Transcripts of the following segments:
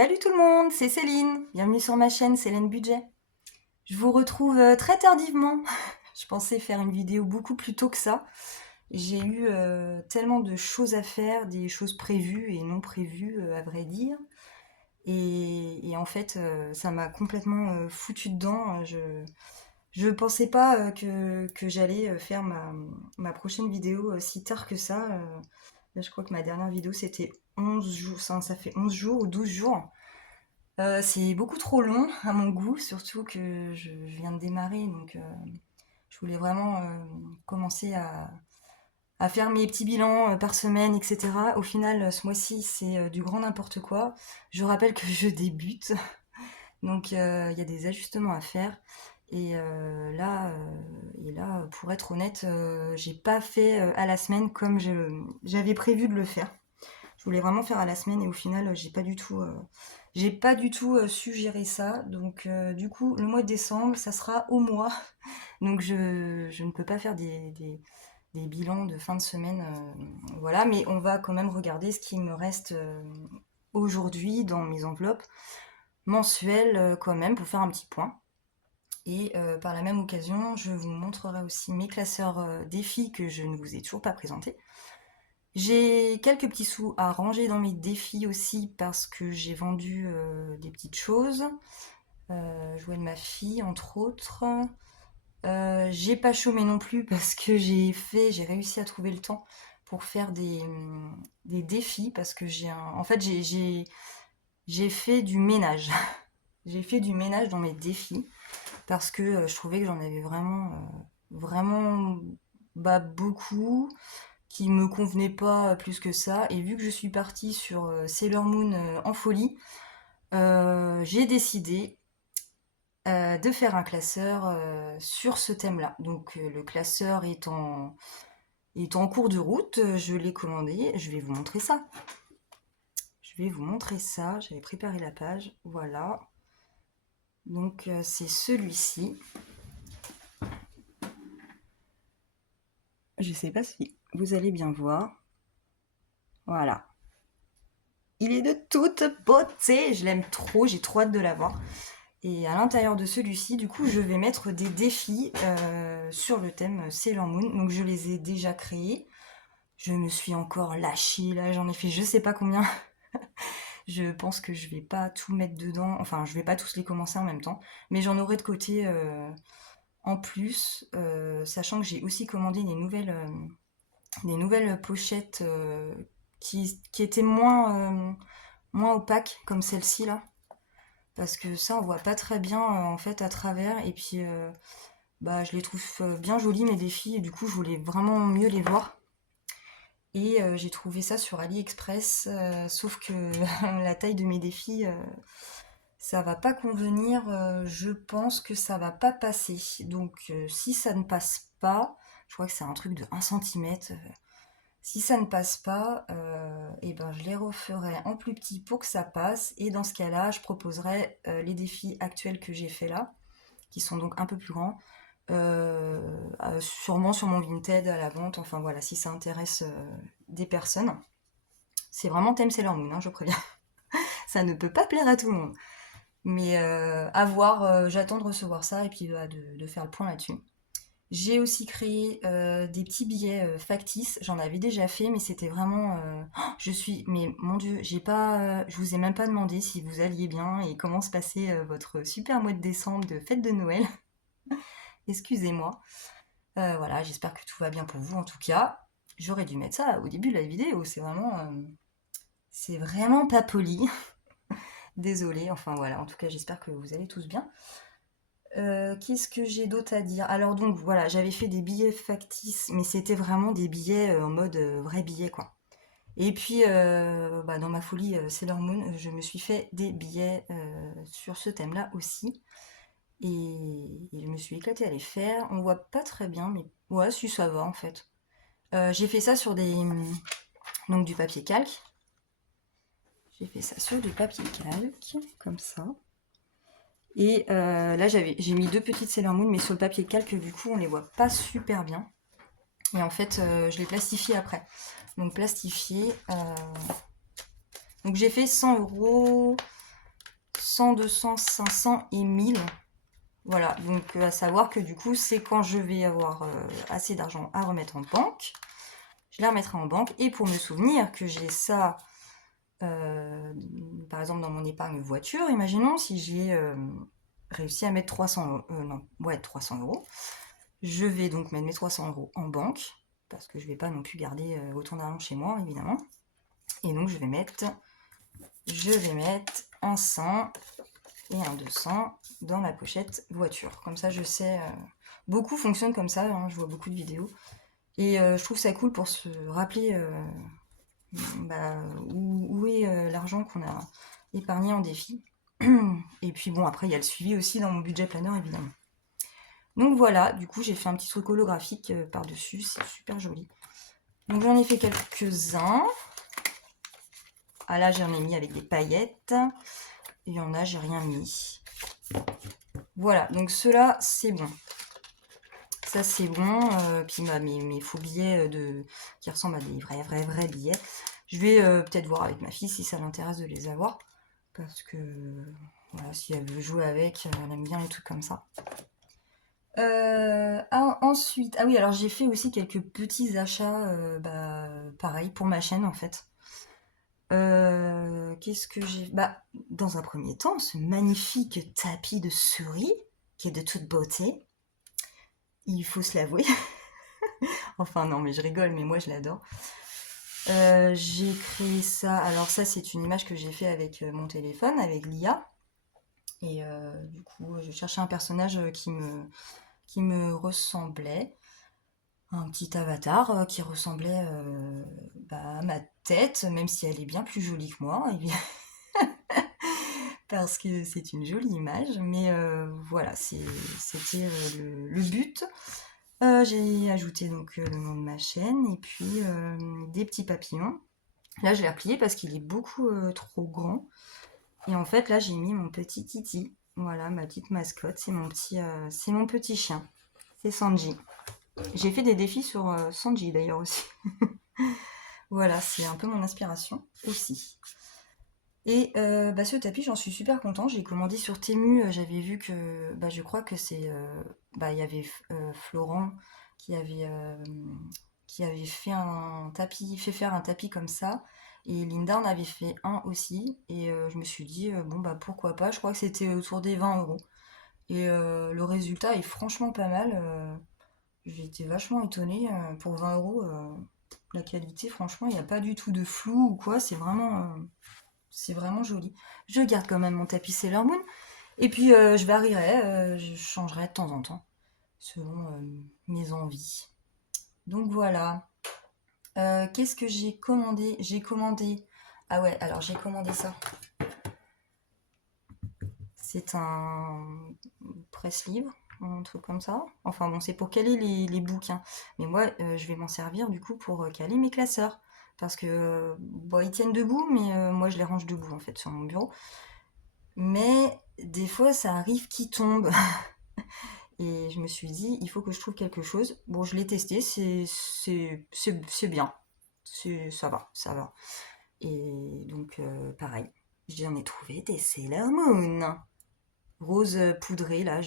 Salut tout le monde, c'est Céline. Bienvenue sur ma chaîne Céline Budget. Je vous retrouve très tardivement. Je pensais faire une vidéo beaucoup plus tôt que ça. J'ai eu tellement de choses à faire, des choses prévues et non prévues à vrai dire. Et en fait, ça m'a complètement foutu dedans. Je pensais pas que j'allais faire ma prochaine vidéo si tard que ça. Là, je crois que ma dernière vidéo c'était 11 jours, ça fait 11 jours ou 12 jours. C'est beaucoup trop long à mon goût, surtout que je viens de démarrer, donc je voulais vraiment commencer à faire mes petits bilans par semaine, etc. Au final, ce mois-ci, c'est du grand n'importe quoi. Je rappelle que je débute, donc il y a des ajustements à faire. Et là, pour être honnête, j'ai pas fait à la semaine comme j'avais prévu de le faire. Je voulais vraiment faire à la semaine et au final, j'ai pas du tout su gérer ça. Donc, du coup, le mois de décembre, ça sera au mois. Donc, je ne peux pas faire des bilans de fin de semaine. Voilà, mais on va quand même regarder ce qui me reste aujourd'hui dans mes enveloppes mensuelles quand même pour faire un petit point. Et par la même occasion, je vous montrerai aussi mes classeurs défis que je ne vous ai toujours pas présentés. J'ai quelques petits sous à ranger dans mes défis aussi parce que j'ai vendu des petites choses. Jouets de ma fille, entre autres. J'ai pas chômé non plus parce que j'ai réussi à trouver le temps pour faire des défis parce que en fait, j'ai fait du ménage. J'ai fait du ménage dans mes défis parce que je trouvais que j'en avais vraiment, beaucoup qui me convenait pas plus que ça. Et vu que je suis partie sur Sailor Moon en folie, j'ai décidé de faire un classeur sur ce thème-là. Donc le classeur est en cours de route, je l'ai commandé, je vais vous montrer ça. Je vais vous montrer ça, j'avais préparé la page, voilà. Donc c'est celui-ci. Je sais pas si vous allez bien voir. Voilà. Il est de toute beauté, je l'aime trop, j'ai trop hâte de l'avoir. Et à l'intérieur de celui-ci, du coup, je vais mettre des défis sur le thème Sailor Moon. Donc je les ai déjà créés. Je me suis encore lâchée, là, j'en ai fait je sais pas combien. Je pense que je vais pas tout mettre dedans, enfin je vais pas tous les commencer en même temps, mais j'en aurai de côté en plus, sachant que j'ai aussi commandé des nouvelles pochettes qui étaient moins opaques, comme celle-ci là. Parce que ça, on voit pas très bien en fait à travers. Et puis, je les trouve bien jolies mes défis. Et du coup, je voulais vraiment mieux les voir. Et j'ai trouvé ça sur AliExpress. Sauf que la taille de mes défis, ça va pas convenir. Je pense que ça va pas passer. Donc, si ça ne passe pas, je crois que c'est un truc de 1 cm. Si ça ne passe pas, et ben je les referai en plus petit pour que ça passe. Et dans ce cas-là, je proposerai les défis actuels que j'ai fait là, qui sont donc un peu plus grands, sûrement sur mon Vinted à la vente. Enfin voilà, si ça intéresse des personnes. C'est vraiment thème Sailor Moon, hein, je préviens. Ça ne peut pas plaire à tout le monde. Mais à voir, j'attends de recevoir ça et puis de faire le point là-dessus. J'ai aussi créé des petits billets factices. J'en avais déjà fait, mais c'était vraiment. Mais mon Dieu, je vous ai même pas demandé si vous alliez bien et comment se passait votre super mois de décembre de fête de Noël. Excusez-moi. Voilà, j'espère que tout va bien pour vous en tout cas. J'aurais dû mettre ça au début de la vidéo. C'est vraiment pas poli. Désolée. Enfin voilà. En tout cas, j'espère que vous allez tous bien. Qu'est-ce que j'ai d'autre à dire? Alors donc voilà, j'avais fait des billets factices, mais c'était vraiment des billets en mode vrai billet quoi. Et puis dans ma folie Sailor Moon, je me suis fait des billets sur ce thème-là aussi. Et je me suis éclatée à les faire. On voit pas très bien, mais ouais, si ça va en fait. J'ai fait ça sur donc du papier calque. J'ai fait ça sur du papier calque, comme ça. Et là, j'ai mis deux petites Sailor Moon, mais sur le papier calque, du coup, on les voit pas super bien. Et en fait, je les plastifie après. Donc, plastifié. Donc, j'ai fait 100 euros. 100, 200, 500 et 1000. Voilà, donc à savoir que du coup, c'est quand je vais avoir assez d'argent à remettre en banque, je les remettrai en banque. Et pour me souvenir que j'ai ça, par exemple dans mon épargne voiture, imaginons si j'ai réussi à mettre 300, non, ouais, 300 euros, je vais donc mettre mes 300 euros en banque, parce que je vais pas non plus garder autant d'argent chez moi, évidemment. Et donc je vais mettre un 100 et un 200 dans la pochette voiture. Comme ça, je sais. Beaucoup fonctionnent comme ça, hein, je vois beaucoup de vidéos. Et je trouve ça cool pour se rappeler où est l'argent qu'on a épargné en défi. Et puis bon, après, il y a le suivi aussi dans mon budget planner, évidemment. Donc voilà, du coup, j'ai fait un petit truc holographique par-dessus, c'est super joli. Donc j'en ai fait quelques-uns. Ah là, j'en ai mis avec des paillettes. Il y en a, j'ai rien mis. Voilà, donc ceux-là, c'est bon. Ça, c'est bon. Puis mes faux billets qui ressemblent à des vrais billets. Je vais peut-être voir avec ma fille si ça l'intéresse de les avoir. Parce que, voilà, si elle veut jouer avec, elle aime bien les trucs comme ça. Ensuite, ah oui, alors j'ai fait aussi quelques petits achats, pareil, pour ma chaîne, en fait. Qu'est-ce que j'ai... Bah, dans un premier temps, ce magnifique tapis de souris, qui est de toute beauté. Il faut se l'avouer. Enfin, non, mais je rigole, mais moi, je l'adore. J'ai créé ça... Alors ça, c'est une image que j'ai fait avec mon téléphone, avec l'IA. Et du coup, je cherchais un personnage qui me ressemblait. Un petit avatar qui ressemblait à ma tête, même si elle est bien plus jolie que moi, parce que c'est une jolie image. Mais voilà, c'était le but. J'ai ajouté donc le nom de ma chaîne et puis des petits papillons. Là, je l'ai replié parce qu'il est beaucoup trop grand. Et en fait, là, j'ai mis mon petit Titi. Voilà, ma petite mascotte. C'est mon petit chien. C'est Sanji. J'ai fait des défis sur Sanji d'ailleurs aussi. Voilà, c'est un peu mon inspiration aussi. Et ce tapis, j'en suis super content. J'ai commandé sur Temu. J'avais vu que, je crois que c'est, il y avait Florent qui avait fait fait faire un tapis comme ça. Et Linda en avait fait un aussi. Et je me suis dit, pourquoi pas. Je crois que c'était autour des 20 euros. Et le résultat est franchement pas mal. J'ai été vachement étonnée. Pour 20 euros, la qualité, franchement, il n'y a pas du tout de flou ou quoi. C'est vraiment joli. Je garde quand même mon tapis Sailor Moon. Et puis, je varierai, je changerai de temps en temps, selon mes envies. Donc voilà. Qu'est-ce que j'ai commandé? J'ai commandé... Ah ouais, alors j'ai commandé ça. C'est un presse-livre, un truc comme ça. Enfin bon, c'est pour caler les bouquins. Mais moi, je vais m'en servir du coup pour caler mes classeurs. Parce que, ils tiennent debout, mais moi je les range debout en fait sur mon bureau. Mais des fois, ça arrive qu'ils tombent. Et je me suis dit, il faut que je trouve quelque chose. Bon, je l'ai testé, c'est bien. Ça va, ça va. Et donc, pareil, j'en ai trouvé des Sailor Moon. Rose poudré, là,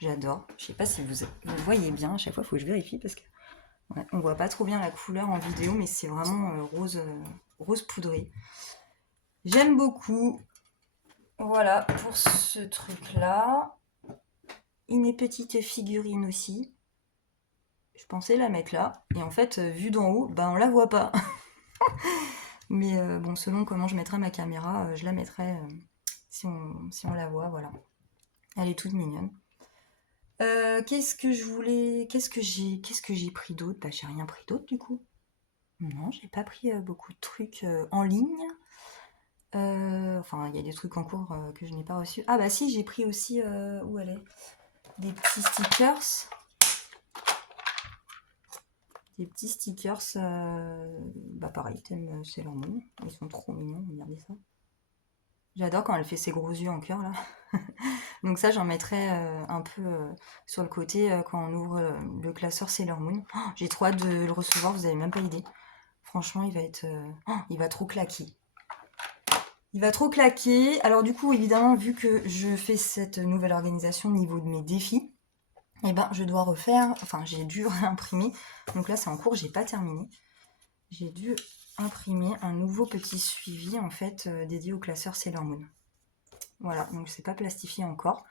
j'adore. Je sais pas si vous voyez bien, à chaque fois, il faut que je vérifie parce que ouais, on voit pas trop bien la couleur en vidéo, mais c'est vraiment rose poudré. J'aime beaucoup. Voilà pour ce truc-là. Une petite figurine aussi. Je pensais la mettre là. Et en fait, vue d'en haut, on la voit pas. Mais bon, selon comment je mettrai ma caméra, je la mettrai si on la voit, voilà. Elle est toute mignonne. Qu'est-ce que j'ai pris d'autre? J'ai rien pris d'autre du coup. Non, j'ai pas pris beaucoup de trucs en ligne. Enfin, il y a des trucs en cours que je n'ai pas reçus. Ah si, j'ai pris aussi, où elle est? Des petits stickers. Des petits stickers, pareil, thème Sailor Moon. Ils sont trop mignons, regardez ça. J'adore quand elle fait ses gros yeux en cœur là. Donc ça, j'en mettrai un peu sur le côté quand on ouvre le classeur Sailor Moon. Oh, j'ai trop hâte de le recevoir, vous avez même pas idée. Franchement, il va trop claquer. Il va trop claquer. Alors du coup, évidemment, vu que je fais cette nouvelle organisation au niveau de mes défis, eh ben, je dois refaire, enfin, j'ai dû réimprimer. Donc là, c'est en cours, j'ai pas terminé. J'ai dû imprimer un nouveau petit suivi, en fait, dédié au classeur Sailor Moon. Voilà, donc c'est pas plastifié encore.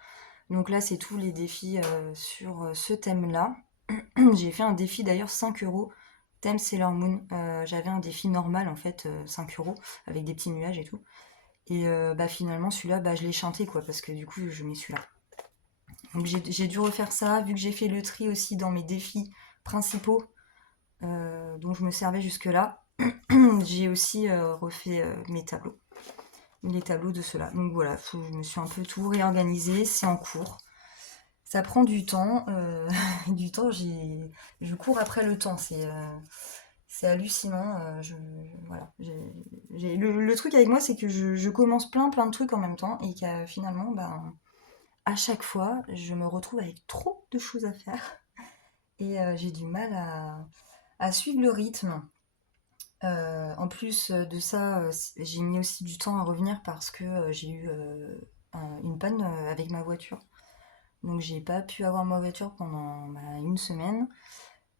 Donc là, c'est tous les défis sur ce thème-là. J'ai fait un défi d'ailleurs 5 euros, thème Sailor Moon. J'avais un défi normal, en fait, 5 euros, avec des petits nuages et tout. Et bah, finalement, celui-là, bah, je l'ai chanté, quoi, parce que du coup, je mets celui-là. Donc j'ai dû refaire ça, vu que j'ai fait le tri aussi dans mes défis principaux dont je me servais jusque-là. J'ai aussi refait mes tableaux, les tableaux de ceux-là. Donc voilà, je me suis un peu tout réorganisé, c'est en cours. Ça prend du temps, du temps, je cours après le temps, c'est hallucinant. Voilà, le truc avec moi, c'est que je commence plein de trucs en même temps et que finalement, ben, à chaque fois, je me retrouve avec trop de choses à faire et j'ai du mal à suivre le rythme. En plus de ça, j'ai mis aussi du temps à revenir parce que j'ai eu une panne avec ma voiture. Donc j'ai pas pu avoir ma voiture pendant une semaine.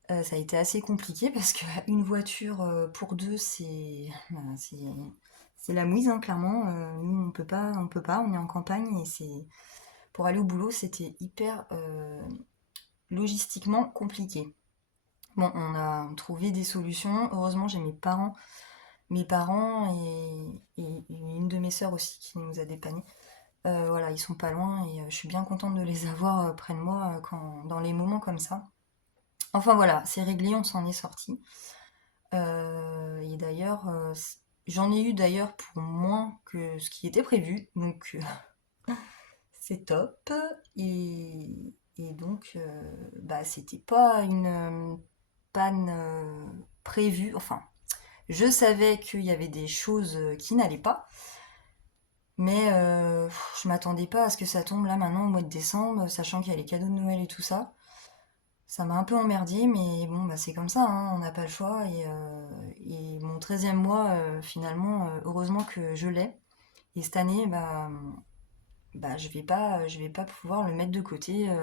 Ça a été assez compliqué parce qu'une voiture pour deux, c'est la mouise, hein, clairement. Nous, on peut pas, on est en campagne et c'est pour aller au boulot, c'était hyper logistiquement compliqué. Bon, on a trouvé des solutions. Heureusement, j'ai mes parents et une de mes sœurs aussi qui nous a dépanné. Voilà, ils sont pas loin et je suis bien contente de les avoir près de moi dans les moments comme ça. Enfin voilà, c'est réglé, on s'en est sorti. Et d'ailleurs, j'en ai eu d'ailleurs pour moins que ce qui était prévu, donc c'est top. Et donc, bah, c'était pas une panne prévue. Enfin, je savais qu'il y avait des choses qui n'allaient pas, mais je m'attendais pas à ce que ça tombe là maintenant au mois de décembre, sachant qu'il y a les cadeaux de Noël et tout ça. Ça m'a un peu emmerdée, mais bon, bah, c'est comme ça, hein, on n'a pas le choix. Et mon 13e mois, finalement, heureusement que je l'ai. Et cette année, bah, je vais pas pouvoir le mettre de côté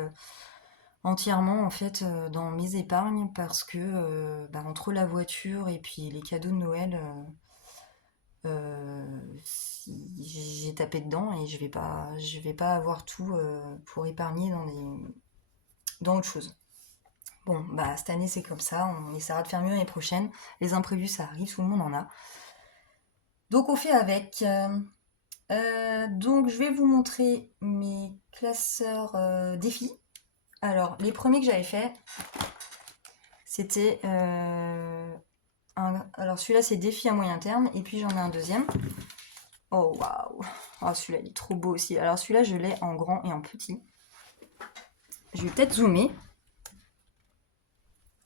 entièrement, en fait, dans mes épargnes, parce que bah, entre la voiture et puis les cadeaux de Noël, j'ai tapé dedans et je vais pas avoir tout pour épargner dans autre chose. Bon, bah cette année c'est comme ça, on essaiera de faire mieux l'année prochaine. Les imprévus ça arrive, tout le monde en a. Donc on fait avec. Donc je vais vous montrer mes classeurs défis. Alors les premiers que j'avais fait, c'était alors celui-là c'est défi à moyen terme et puis j'en ai un deuxième. Oh waouh! Oh celui-là il est trop beau aussi. Alors celui-là je l'ai en grand et en petit. Je vais peut-être zoomer.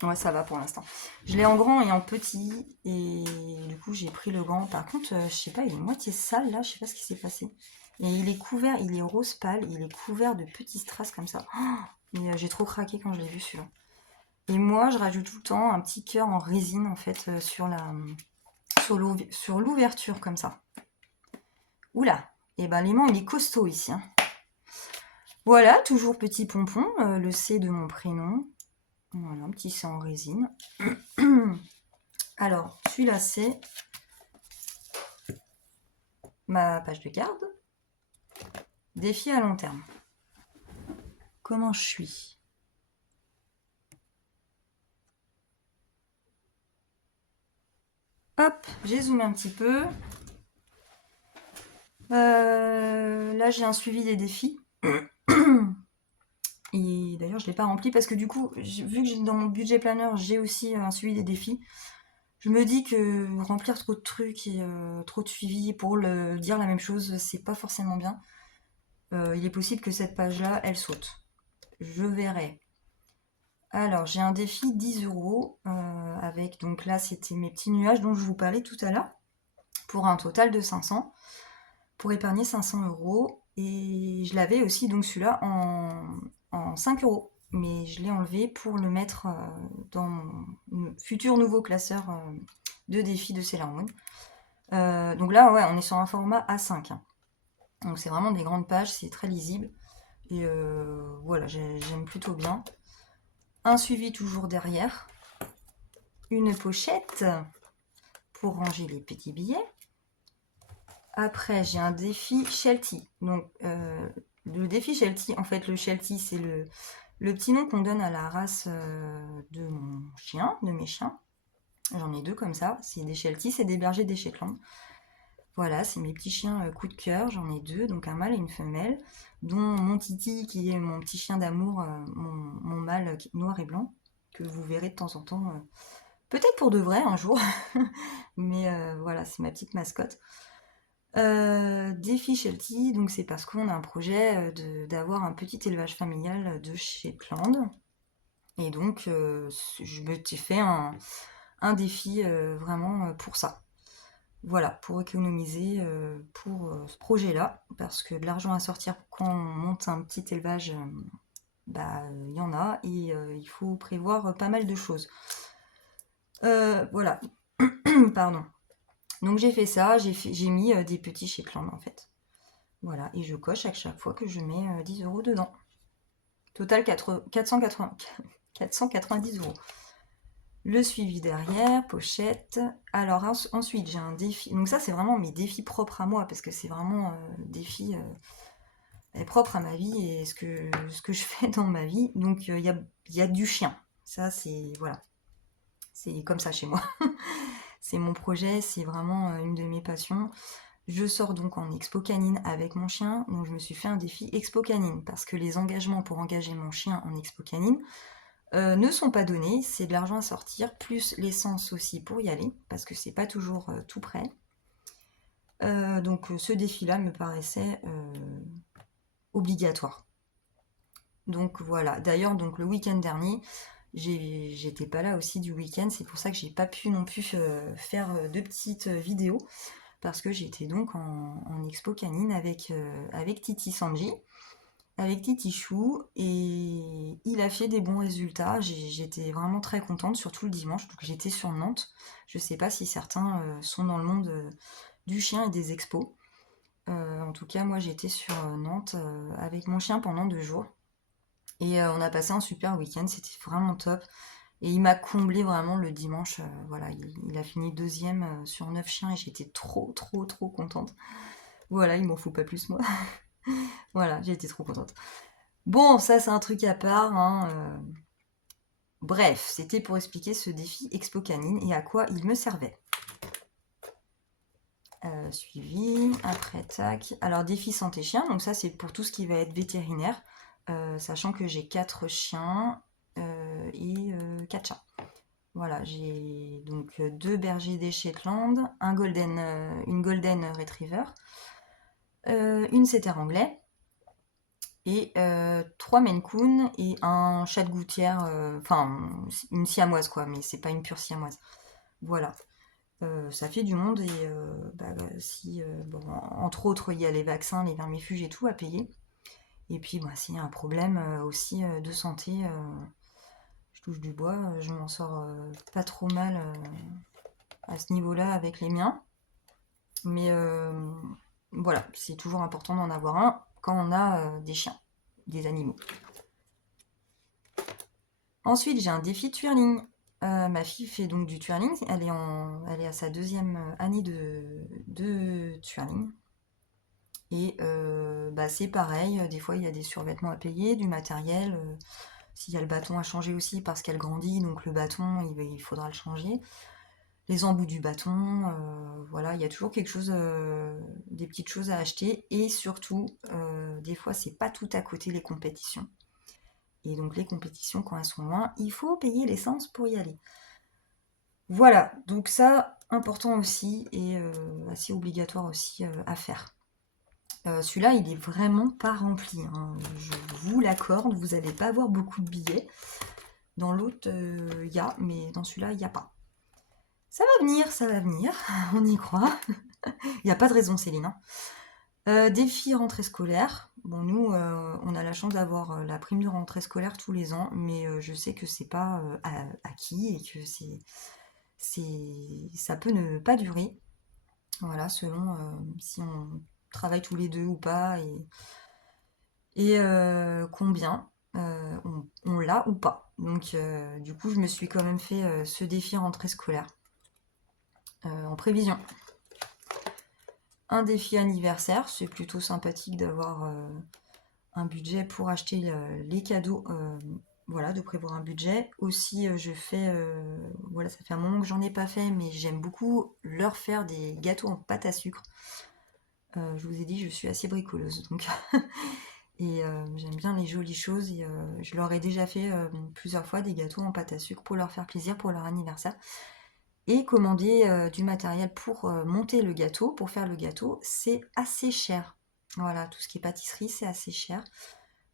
Ouais, ça va pour l'instant. Je l'ai en grand et en petit. Et du coup, j'ai pris le grand. Par contre, je sais pas, il est moitié sale là. Je sais pas ce qui s'est passé. Et il est couvert, il est rose pâle. Il est couvert de petits strass comme ça. Oh, et j'ai trop craqué quand je l'ai vu celui-là. Et moi, je rajoute tout le temps un petit cœur en résine en fait sur l'ouverture comme ça. Oula! Et ben l'aimant, il est costaud ici, hein. Voilà, toujours petit pompon, le C de mon prénom. Voilà, un petit C en résine. Alors, celui-là, c'est ma page de garde. Défi à long terme. Comment je suis? Hop, j'ai zoomé un petit peu. Là, j'ai un suivi des défis. Et d'ailleurs, je ne l'ai pas rempli parce que du coup, vu que dans mon budget planner, j'ai aussi un suivi des défis. Je me dis que remplir trop de trucs et trop de suivi pour dire la même chose, c'est pas forcément bien. Il est possible que cette page-là, elle saute. Je verrai. Alors, j'ai un défi 10 euros avec, donc là, c'était mes petits nuages dont je vous parlais tout à l'heure, pour un total de 500, pour épargner 500 euros. Et je l'avais aussi, donc celui-là, en 5 euros. Mais je l'ai enlevé pour le mettre dans mon futur nouveau classeur de défis de Sailor Moon. Donc là, ouais, on est sur un format A5, hein. Donc c'est vraiment des grandes pages, c'est très lisible. Et voilà, j'aime plutôt bien. Un suivi toujours derrière. Une pochette pour ranger les petits billets. Après, j'ai un défi Sheltie. Donc, le défi Sheltie, en fait, le Sheltie, c'est le petit nom qu'on donne à la race de mon chien, de mes chiens. J'en ai deux comme ça. C'est des Shelties, c'est des bergers des Shetland. Voilà, c'est mes petits chiens coup de cœur. J'en ai deux, donc un mâle et une femelle, dont mon Titi, qui est mon petit chien d'amour, mon mâle noir et blanc, que vous verrez de temps en temps. Peut-être pour de vrai un jour, mais voilà, c'est ma petite mascotte. Défi Sheltie, donc c'est parce qu'on a un projet d'avoir un petit élevage familial de Shetland. Et donc, je me suis fait un défi vraiment pour ça. Voilà, pour économiser pour ce projet-là, parce que de l'argent à sortir quand on monte un petit élevage, bah, il y en a, et il faut prévoir pas mal de choses. Voilà, pardon. Donc j'ai fait ça, j'ai mis des petits Shetland en fait. Voilà, et je coche à chaque fois que je mets 10 euros dedans. Total 490 euros. Le suivi derrière, pochette. Alors ensuite, j'ai un défi. Donc ça, c'est vraiment mes défis propres à moi, parce que c'est vraiment défi propre à ma vie et ce que je fais dans ma vie. Donc il y a du chien. Ça, c'est... Voilà. C'est comme ça chez moi. C'est mon projet, c'est vraiment une de mes passions. Je sors donc en expo canine avec mon chien, donc je me suis fait un défi expo canine, parce que les engagements pour engager mon chien en expo canine ne sont pas donnés, c'est de l'argent à sortir, plus l'essence aussi pour y aller, parce que c'est pas toujours tout prêt. Donc ce défi-là me paraissait obligatoire. Donc voilà, d'ailleurs donc le week-end dernier, j'étais pas là aussi du week-end, c'est pour ça que j'ai pas pu non plus faire de petites vidéos, parce que j'étais donc en expo canine avec Titi Sanji, avec Titi Chou, et il a fait des bons résultats. J'étais vraiment très contente, surtout le dimanche, donc j'étais sur Nantes. Je sais pas si certains sont dans le monde du chien et des expos. En tout cas, moi j'étais sur Nantes avec mon chien pendant 2 jours. Et on a passé un super week-end, c'était vraiment top. Et il m'a comblé vraiment le dimanche. Voilà, il a fini deuxième sur 9 chiens et j'étais trop, trop, trop contente. Voilà, il m'en faut pas plus, moi. Voilà, j'ai été trop contente. Bon, ça, c'est un truc à part, hein. Bref, c'était pour expliquer ce défi Expo Canine et à quoi il me servait. Suivi, après, tac. Alors, défi santé chien, donc ça, c'est pour tout ce qui va être vétérinaire. Sachant que j'ai 4 chiens et 4 chats. Voilà, j'ai donc 2 bergers des Shetland, une golden retriever, une setter anglais et 3 Maine Coon et un chat de gouttière, enfin une siamoise quoi, mais c'est pas une pure siamoise. Voilà. Ça fait du monde et si, bon, entre autres, il y a les vaccins, les vermifuges et tout à payer. Et puis, s'il y a un problème aussi de santé, je touche du bois, je m'en sors pas trop mal à ce niveau-là avec les miens. Mais voilà, c'est toujours important d'en avoir un quand on a des chiens, des animaux. Ensuite, j'ai un défi twirling. Ma fille fait donc du twirling. Elle est à sa 2e année de twirling. Et c'est pareil, des fois il y a des survêtements à payer, du matériel. S'il y a le bâton à changer aussi parce qu'elle grandit, donc le bâton, il faudra le changer. Les embouts du bâton, voilà, il y a toujours quelque chose, des petites choses à acheter. Et surtout, des fois, c'est pas tout à côté les compétitions. Et donc les compétitions, quand elles sont loin, il faut payer l'essence pour y aller. Voilà, donc ça, important aussi et assez obligatoire aussi à faire. Celui-là, il est vraiment pas rempli, hein. Je vous l'accorde, vous n'allez pas avoir beaucoup de billets. Dans l'autre, il y a, mais dans celui-là, il n'y a pas. Ça va venir, on y croit. Il n'y a pas de raison, Céline, hein. Défi rentrée scolaire. Bon, nous, on a la chance d'avoir la prime de rentrée scolaire tous les ans, mais je sais que c'est pas acquis et que ça peut ne pas durer. Voilà, selon si on travaille tous les deux ou pas et combien on l'a ou pas. Donc du coup, je me suis quand même fait ce défi rentrée scolaire en prévision. Un défi anniversaire, c'est plutôt sympathique d'avoir un budget pour acheter les cadeaux. Voilà, de prévoir un budget. Aussi, je fais, voilà, ça fait un moment que j'en ai pas fait, mais j'aime beaucoup leur faire des gâteaux en pâte à sucre. Je vous ai dit, je suis assez bricoleuse, donc et j'aime bien les jolies choses. Et je leur ai déjà fait plusieurs fois des gâteaux en pâte à sucre pour leur faire plaisir pour leur anniversaire. Et commander du matériel pour monter le gâteau, pour faire le gâteau, c'est assez cher. Voilà, tout ce qui est pâtisserie, c'est assez cher.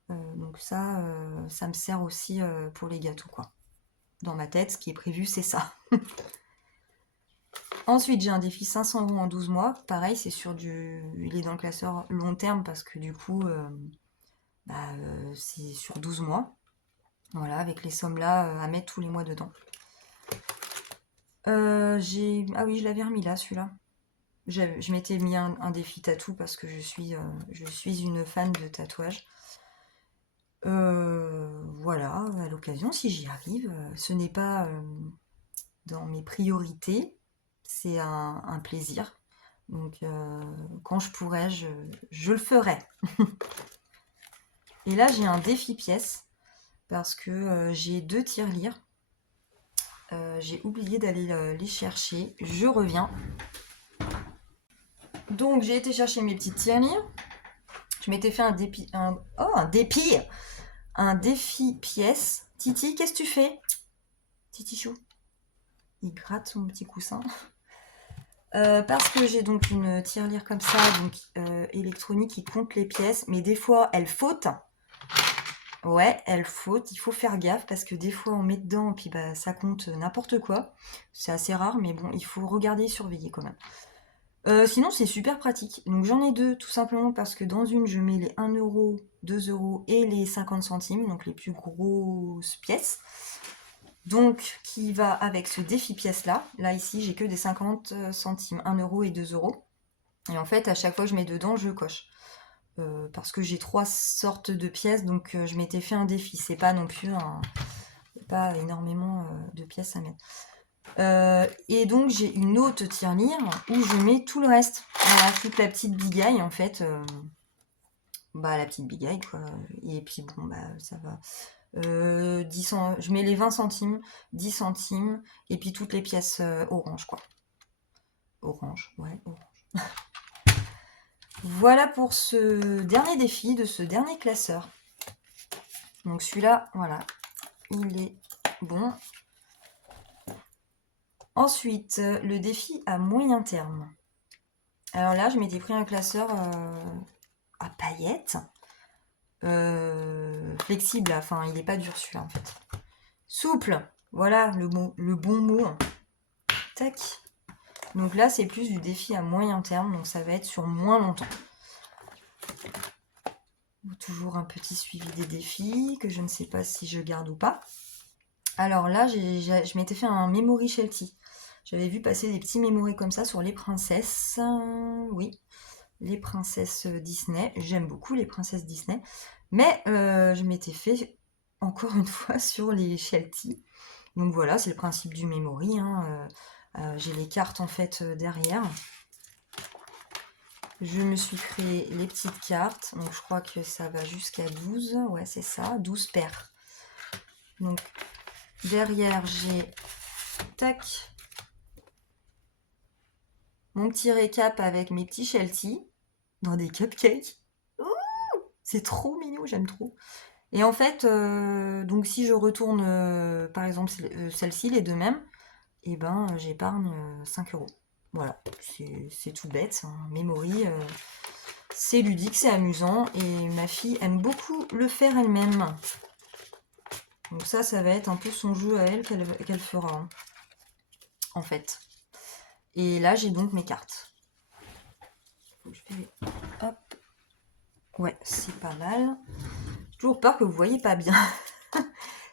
Donc ça me sert aussi pour les gâteaux, quoi. Dans ma tête, ce qui est prévu, c'est ça. Ensuite, j'ai un défi 500 € en 12 mois. Pareil, c'est sur du... Il est dans le classeur long terme parce que du coup, c'est sur 12 mois. Voilà, avec les sommes là à mettre tous les mois dedans. Ah oui, je l'avais remis là, celui-là. Je m'étais mis un défi tatou parce que je suis une fan de tatouage. Voilà, à l'occasion, si j'y arrive. Ce n'est pas dans mes priorités, c'est un plaisir. Donc, quand je pourrai, je le ferai. Et là, j'ai un défi pièce parce que j'ai 2 tirelires. J'ai oublié d'aller les chercher. Je reviens. Donc, j'ai été chercher mes petites tirelires. Je m'étais fait un défi pièce. Titi, qu'est-ce que tu fais? Titi chou. Il gratte son petit coussin. Parce que j'ai donc une tirelire comme ça, donc électronique, qui compte les pièces, mais des fois elle faute. Ouais, elle faute, il faut faire gaffe parce que des fois on met dedans et puis bah ça compte n'importe quoi. C'est assez rare, mais bon, il faut regarder et surveiller quand même. Sinon, c'est super pratique. Donc j'en ai 2 tout simplement parce que dans une, je mets les 1 euro, 2 € et les 50 centimes, donc les plus grosses pièces. Donc, qui va avec ce défi pièce-là. Là, ici, j'ai que des 50 centimes, 1 euro et 2 €. Et en fait, à chaque fois que je mets dedans, je coche. Parce que j'ai 3 sortes de pièces, donc je m'étais fait un défi. C'est pas non plus pas énormément de pièces à mettre. Et donc j'ai une autre tirelire où je mets tout le reste. Voilà, toute la petite bigaille en fait. La petite bigaille quoi. Et puis bon, ça va. 10 je mets les 20 centimes, 10 centimes, et puis toutes les pièces orange quoi. Orange, ouais, orange. Voilà pour ce dernier défi de ce dernier classeur. Donc celui-là, voilà, il est bon. Ensuite, le défi à moyen terme. Alors là, je m'étais pris un classeur à paillettes. Flexible, enfin, il n'est pas dur celui-là en fait. Souple, voilà le bon mot. Tac. Donc là, c'est plus du défi à moyen terme, donc ça va être sur moins longtemps. Toujours un petit suivi des défis, que je ne sais pas si je garde ou pas. Alors là, je m'étais fait un memory sheltie. J'avais vu passer des petits memories comme ça sur les princesses. Oui, les princesses Disney. J'aime beaucoup les princesses Disney. Mais je m'étais fait encore une fois sur les shelties. Donc voilà, c'est le principe du memory. J'ai les cartes en fait derrière. Je me suis créé les petites cartes. Donc je crois que ça va jusqu'à 12. Ouais, c'est ça, 12 paires. Donc derrière, j'ai tac mon petit récap avec mes petits shelties dans des cupcakes. Ouh, c'est trop mignon, j'aime trop. Et en fait, donc si je retourne par exemple celle-ci, les deux mêmes, et ben j'épargne 5 €. Voilà, c'est tout bête, hein. Memory, c'est ludique, c'est amusant, et ma fille aime beaucoup le faire elle-même. Donc ça va être un peu son jeu à elle qu'elle fera, hein, en fait. Et là, j'ai donc mes cartes. Hop. Ouais, c'est pas mal. J'ai toujours peur que vous voyez pas bien.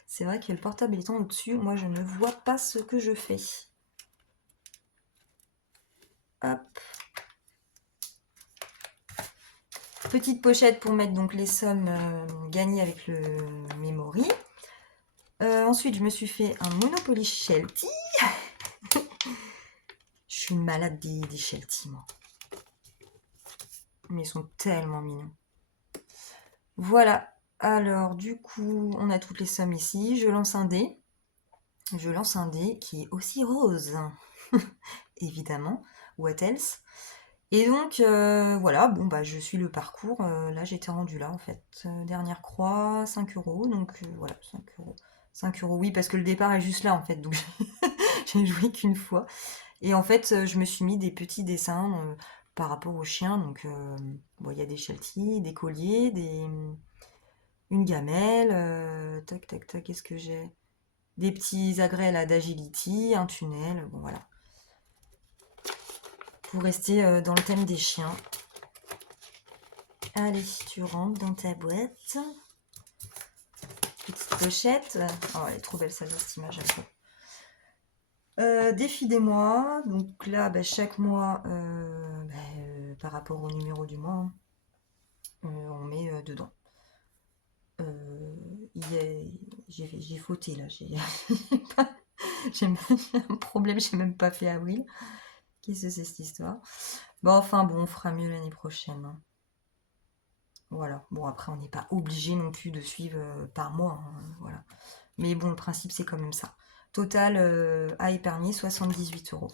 C'est vrai que le portable étant au-dessus, moi je ne vois pas ce que je fais. Hop. petite pochette pour mettre donc les sommes gagnées avec le Memory. Ensuite, je me suis fait un Monopoly Sheltie. Je suis une malade des Sheltie, moi. Mais ils sont tellement mignons. Voilà. Alors, du coup, on a toutes les sommes ici. Je lance un dé. Je lance un dé qui est aussi rose. Évidemment. What else? Et donc, voilà. Bon, bah, je suis le parcours. Là, j'étais rendue là, en fait. Dernière croix, 5 €. Donc, voilà, 5 €. 5 €, oui, parce que le départ est juste là, en fait. Donc, j'ai joué qu'une fois. Et en fait, je me suis mis des petits dessins par rapport aux chiens. Donc, bon, il y a des Shelties, des colliers, une gamelle, tac, tac, tac, qu'est-ce que j'ai? Des petits agrès là d'agility, un tunnel, bon voilà. Pour rester dans le thème des chiens. Allez, tu rentres dans ta boîte. Petite pochette. Oh, elle est trop belle celle-là, cette image, j'aime trop. Défi des mois, donc là chaque mois par rapport au numéro du mois, on met dedans. J'ai fauté là, j'ai un problème, j'ai même pas fait avril. Qu'est-ce que c'est cette histoire? Bon, enfin bon, on fera mieux l'année prochaine, hein. Voilà, bon après on n'est pas obligé non plus de suivre par mois, hein, voilà. Mais bon, le principe c'est quand même ça. Total à épargner 78 €.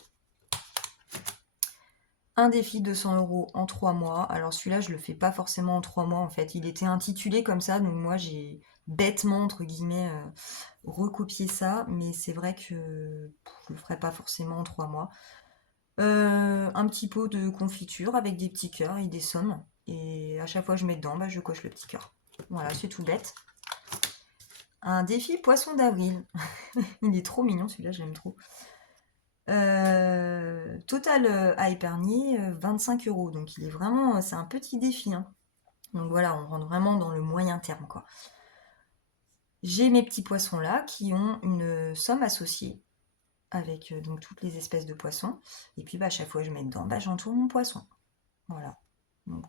Un défi 200 € en 3 mois. Alors celui-là, je le fais pas forcément en 3 mois en fait. Il était intitulé comme ça, donc moi j'ai bêtement, entre guillemets, recopié ça. Mais c'est vrai que je le ferai pas forcément en 3 mois. Un petit pot de confiture avec des petits cœurs et des sommes. Et à chaque fois que je mets dedans, je coche le petit cœur. Voilà, c'est tout bête. Un défi poisson d'avril. Il est trop mignon celui-là, j'aime trop. Total à épargner 25 €. Donc il est vraiment, c'est un petit défi, hein. Donc voilà, on rentre vraiment dans le moyen terme, quoi. J'ai mes petits poissons là qui ont une somme associée avec donc toutes les espèces de poissons. Et puis à chaque fois que je mets dedans, j'entoure mon poisson. Voilà. Donc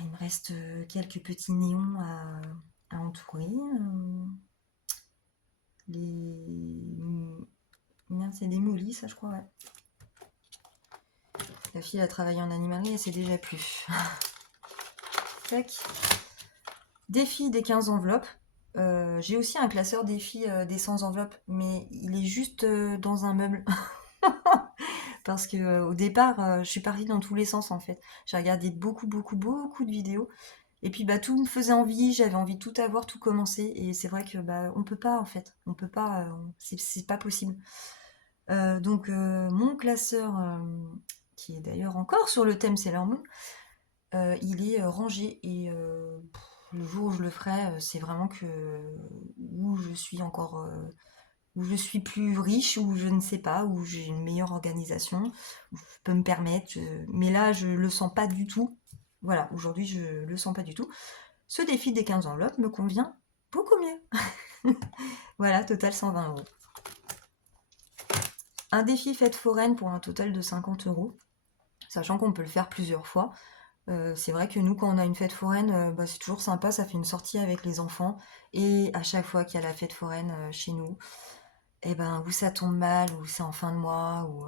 il me reste quelques petits néons à entourer. C'est des moulis, ça je crois, ouais. La fille a travaillé en animalerie, elle sait déjà plus. Tac. Défi des 15 enveloppes. J'ai aussi un classeur défi des 100 enveloppes, mais il est juste dans un meuble. Parce que au départ, je suis partie dans tous les sens en fait. J'ai regardé beaucoup, beaucoup, beaucoup de vidéos. Et puis tout me faisait envie, j'avais envie de tout avoir, tout commencer. Et c'est vrai que on peut pas en fait. On peut pas, c'est pas possible. Donc mon classeur, qui est d'ailleurs encore sur le thème Sailor Moon, il est rangé et le jour où je le ferai, c'est vraiment que où je suis encore où je suis plus riche, où je ne sais pas, où j'ai une meilleure organisation, où je peux me permettre. Mais là, je le sens pas du tout. Voilà, aujourd'hui, je le sens pas du tout. Ce défi des 15 enveloppes me convient beaucoup mieux. Voilà, total 120 €. Un défi fête foraine pour un total de 50 €, sachant qu'on peut le faire plusieurs fois. C'est vrai que nous, quand on a une fête foraine, c'est toujours sympa, ça fait une sortie avec les enfants. Et à chaque fois qu'il y a la fête foraine chez nous, ou ça tombe mal, ou c'est en fin de mois, ou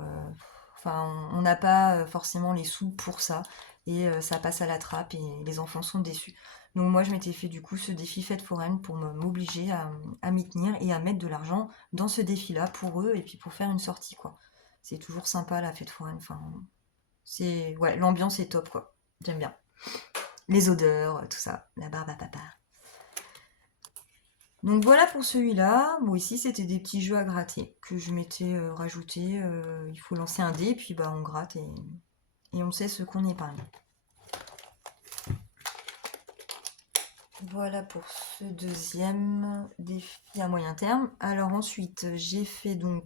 enfin, on n'a pas forcément les sous pour ça, et ça passe à la trappe, et les enfants sont déçus. Donc moi, je m'étais fait du coup ce défi fête foraine pour m'obliger à m'y tenir et à mettre de l'argent dans ce défi-là pour eux, et puis pour faire une sortie, quoi. C'est toujours sympa la fête foraine, enfin, ouais, l'ambiance est top, quoi. J'aime bien. Les odeurs, tout ça, la barbe à papa. Donc voilà pour celui-là. Bon, ici, c'était des petits jeux à gratter que je m'étais rajouté. Il faut lancer un dé, puis on gratte et on sait ce qu'on épargne. Voilà pour ce deuxième défi à moyen terme. Alors ensuite, j'ai fait donc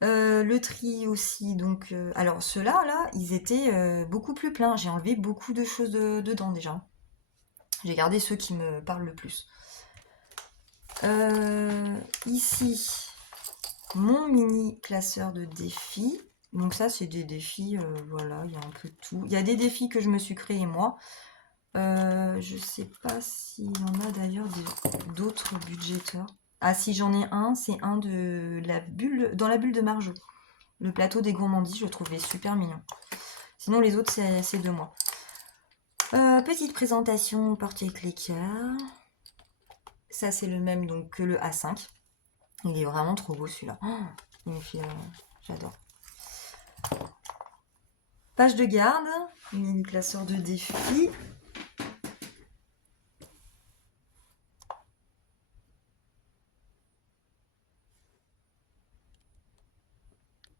le tri aussi. Donc, alors ceux-là, là, ils étaient beaucoup plus pleins. J'ai enlevé beaucoup de choses dedans déjà. J'ai gardé ceux qui me parlent le plus. Ici, mon mini classeur de défis. Donc ça, c'est des défis, voilà, il y a un peu de tout. Il y a des défis que je me suis créés moi. Je sais pas s'il y en a d'ailleurs d'autres budgéteurs. Ah si, j'en ai un, c'est un de la bulle, dans la bulle de Marjo. Le plateau des gourmandises, je le trouvais super mignon. Sinon, les autres, c'est de moi. Petite présentation porte-cliqueur. Ça, c'est le même donc que le A5. Il est vraiment trop beau celui-là. Oh, il me fait, j'adore. Page de garde, mini classeur de défis.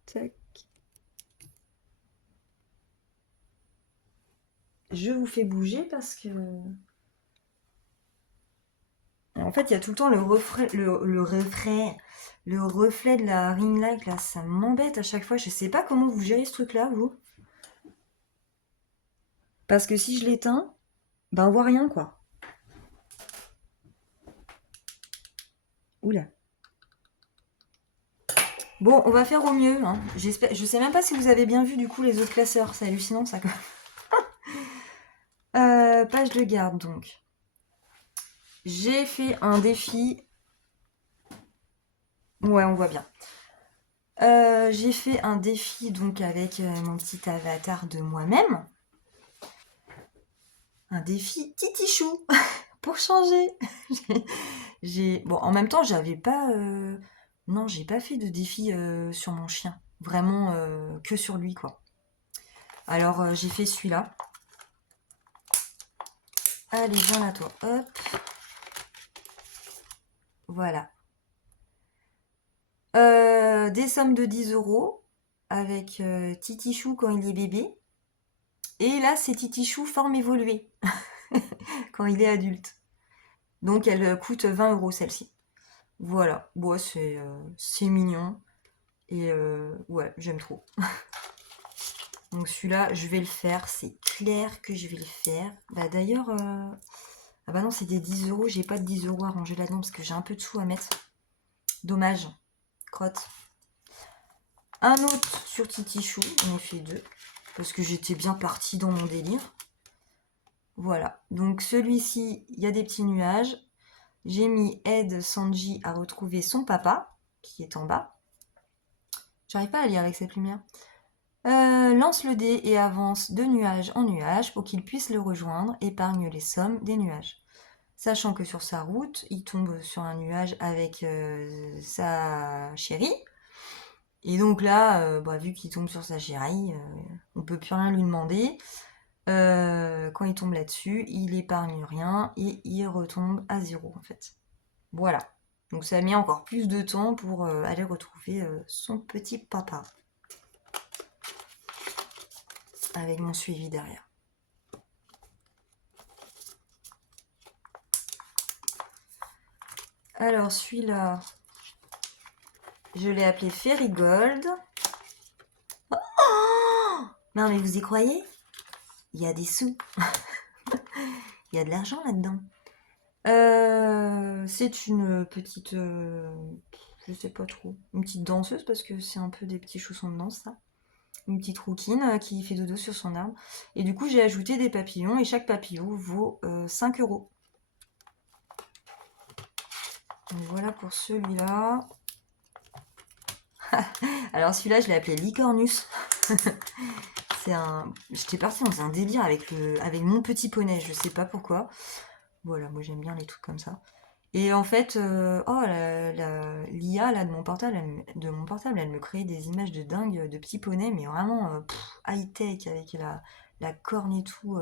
Tac. Je vous fais bouger parce que... En fait, il y a tout le temps le reflet, le reflet de la ring light, là, ça m'embête à chaque fois. Je sais pas comment vous gérez ce truc-là, vous. Parce que si je l'éteins, ben on voit rien, quoi. Oula. Bon, on va faire au mieux. Hein. J'espère. Je sais même pas si vous avez bien vu du coup les autres classeurs. C'est hallucinant ça. Page de garde donc. J'ai fait un défi. Ouais, on voit bien. J'ai fait un défi donc avec mon petit avatar de moi-même. Un défi titichou pour changer. Bon, en même temps, j'avais pas. Non, j'ai pas fait de défi sur mon chien. Vraiment que sur lui, quoi. Alors, j'ai fait celui-là. Allez, viens là, toi. Hop. Voilà. Des sommes de 10 € avec Titichou quand il est bébé. Et là, c'est Titichou forme évoluée quand il est adulte. Donc, elle coûte 20 € celle-ci. Voilà. Bon, c'est mignon. Et ouais, j'aime trop. Donc celui-là, je vais le faire. C'est clair que je vais le faire. Bah d'ailleurs... Ah bah non, c'est des 10 €. J'ai pas de 10 € à ranger là-dedans parce que j'ai un peu de sous à mettre. Dommage. Crotte. Un autre sur Titichou. On a fait deux. Parce que j'étais bien partie dans mon délire. Voilà. Donc celui-ci, il y a des petits nuages. J'ai mis aide Sanji à retrouver son papa, qui est en bas. J'arrive pas à lire avec cette lumière. Lance le dé et avance de nuage en nuage pour qu'il puisse le rejoindre. Épargne les sommes des nuages. Sachant que sur sa route, il tombe sur un nuage avec sa chérie. Et donc là, vu qu'il tombe sur sa chérie, on peut plus rien lui demander. Quand il tombe là-dessus, il épargne rien et il retombe à 0 en fait. Voilà. Donc ça met encore plus de temps pour aller retrouver son petit papa. Avec mon suivi derrière. Alors celui-là, je l'ai appelé Fairygold. Oh non mais vous y croyez? Il y a des sous. Il y a de l'argent là-dedans. C'est une petite... je sais pas trop. Une petite danseuse parce que c'est un peu des petits chaussons de danse ça. Une petite rouquine qui fait dodo sur son arbre. Et du coup j'ai ajouté des papillons et chaque papillon vaut 5 €. Donc voilà pour celui-là. Alors celui-là, je l'ai appelé Licornus. J'étais partie dans un délire avec mon petit poney, je sais pas pourquoi. Voilà, moi j'aime bien les trucs comme ça. Et en fait, l'IA là de mon portable, elle me crée des images de dingue de petits poneys, mais vraiment high tech avec la corne et tout.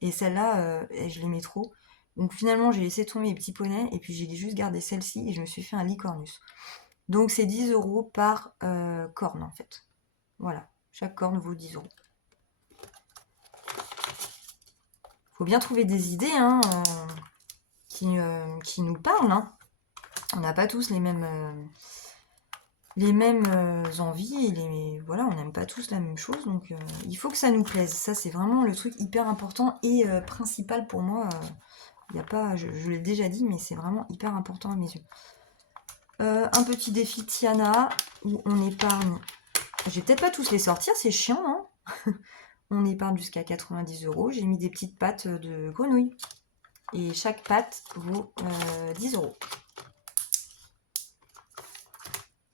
Et celle-là, je l'aimais trop. Donc finalement, j'ai laissé tomber les petits poneys et puis j'ai juste gardé celle-ci et je me suis fait un licornus. Donc c'est 10 € par corne en fait. Voilà, chaque corne vaut 10 €. Faut bien trouver des idées hein, qui nous parlent. Hein. On n'a pas tous les mêmes envies. Voilà, on n'aime pas tous la même chose. Donc il faut que ça nous plaise. Ça, c'est vraiment le truc hyper important et principal pour moi. Y a pas, je l'ai déjà dit, mais c'est vraiment hyper important à mes yeux. Un petit défi Tiana où on épargne Je vais peut-être pas tous les sortir, c'est chiant, hein. On épargne jusqu'à 90 €. J'ai mis des petites pattes de grenouille. Et chaque patte vaut 10 €.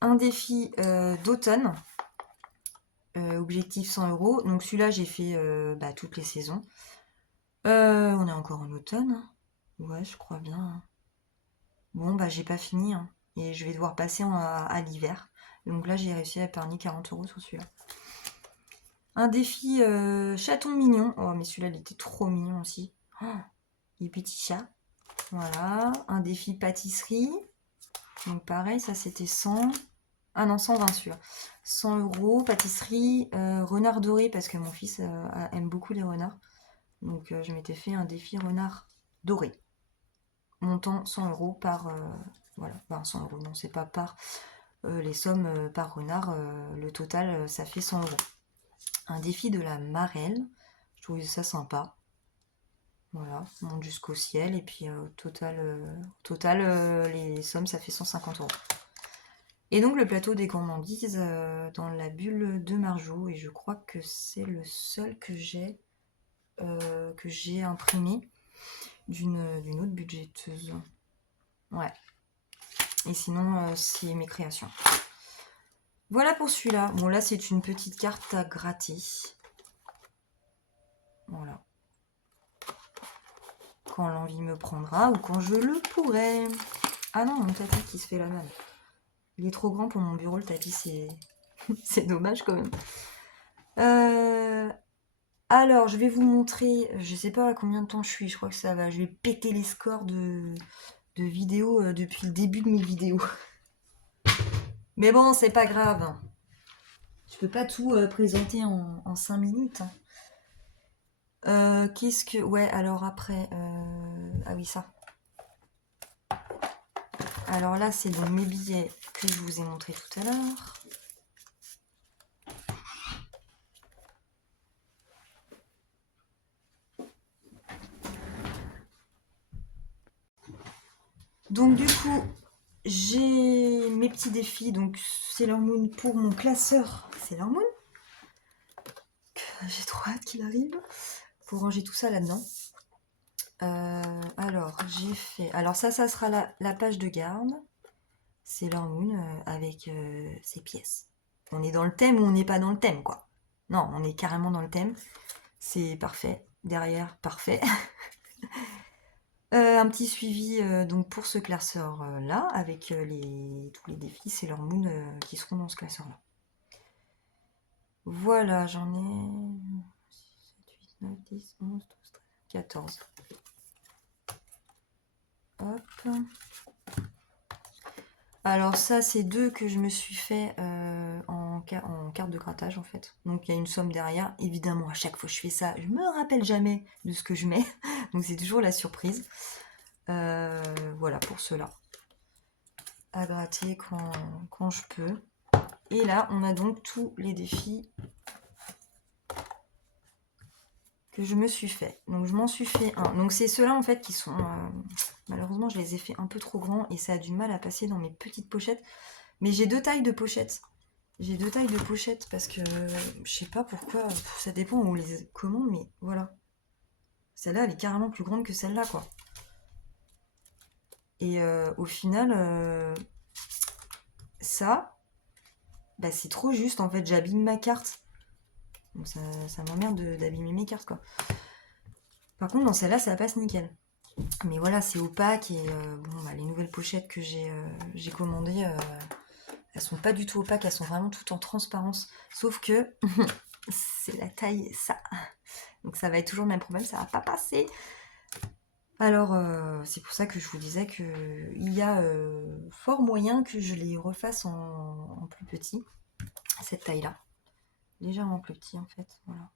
Un défi d'automne. Objectif 100 €. Donc celui-là, j'ai fait toutes les saisons. On est encore en automne. Ouais, je crois bien. Bon, bah j'ai pas fini. Hein. Et je vais devoir passer à l'hiver. Donc là, j'ai réussi à épargner 40 € sur celui-là. Un défi chaton mignon. Oh, mais celui-là, il était trop mignon aussi. Oh, les petits chats. Voilà. Un défi pâtisserie. Donc pareil, ça c'était 100. Ah non, 120 celui-là. 100 €. Pâtisserie. Renard doré, parce que mon fils aime beaucoup les renards. Donc je m'étais fait un défi renard doré. Montant 100 € par... voilà, enfin 100 €, non, c'est pas par les sommes par renard. Le total, ça fait 100 €. Un défi de la marelle. Je trouvais ça sympa. Voilà, on monte jusqu'au ciel. Et puis au total les sommes, ça fait 150 €. Et donc le plateau des gourmandises dans la bulle de Marjo. Et je crois que c'est le seul que j'ai imprimé d'une autre budgéteuse. Ouais. Et sinon, c'est mes créations. Voilà pour celui-là. Bon, là, c'est une petite carte à gratter. Voilà. Quand l'envie me prendra ou quand je le pourrai. Ah non, mon tapis qui se fait la malle. Il est trop grand pour mon bureau, le tapis, c'est... c'est dommage quand même. Alors, je vais vous montrer... Je sais pas à combien de temps je suis. Je crois que ça va. Je vais péter les scores de vidéos depuis le début de mes vidéos. Mais bon, c'est pas grave. Je peux pas tout présenter en 5 minutes. Qu'est-ce que... Ouais, alors après... Ah oui, ça. Alors là, c'est donc mes billets que je vous ai montré tout à l'heure. Donc du coup, j'ai mes petits défis. Donc Sailor Moon pour mon classeur Sailor Moon. J'ai trop hâte qu'il arrive. Faut ranger tout ça là-dedans. Alors, j'ai fait... Alors ça sera la page de garde. Sailor Moon avec ses pièces. On est dans le thème ou on n'est pas dans le thème, quoi. Non, on est carrément dans le thème. C'est parfait. Derrière, parfait. Un petit suivi donc pour ce classeur là, avec tous les défis Sailor Moon qui seront dans ce classeur là. Voilà, j'en ai 7, 8, 9, 10, 11, 12, 13, 14. Hop. Alors ça, c'est deux que je me suis fait en carte de grattage en fait. Donc il y a une somme derrière. Évidemment, à chaque fois que je fais ça, je me rappelle jamais de ce que je mets. Donc c'est toujours la surprise. Voilà pour cela. À gratter quand je peux. Et là, on a donc tous les défis que je me suis fait. Donc je m'en suis fait un. Donc c'est ceux-là en fait qui sont... malheureusement, je les ai fait un peu trop grands et ça a du mal à passer dans mes petites pochettes. Mais j'ai deux tailles de pochettes. J'ai deux tailles de pochettes parce que je sais pas pourquoi, ça dépend où on les commande, mais voilà. Celle-là, elle est carrément plus grande que celle-là, quoi. Et au final, ça, bah, c'est trop juste, en fait, j'abîme ma carte. Donc ça m'emmerde d'abîmer mes cartes, quoi. Par contre, dans celle-là, ça passe nickel. Mais voilà, c'est opaque et bon, bah, les nouvelles pochettes que j'ai commandées, elles sont pas du tout opaques, elles sont vraiment toutes en transparence. Sauf que c'est la taille ça. Donc ça va être toujours le même problème, ça va pas passer. Alors c'est pour ça que je vous disais qu'il y a fort moyen que je les refasse en plus petit, cette taille-là. Légèrement plus petit en fait, voilà.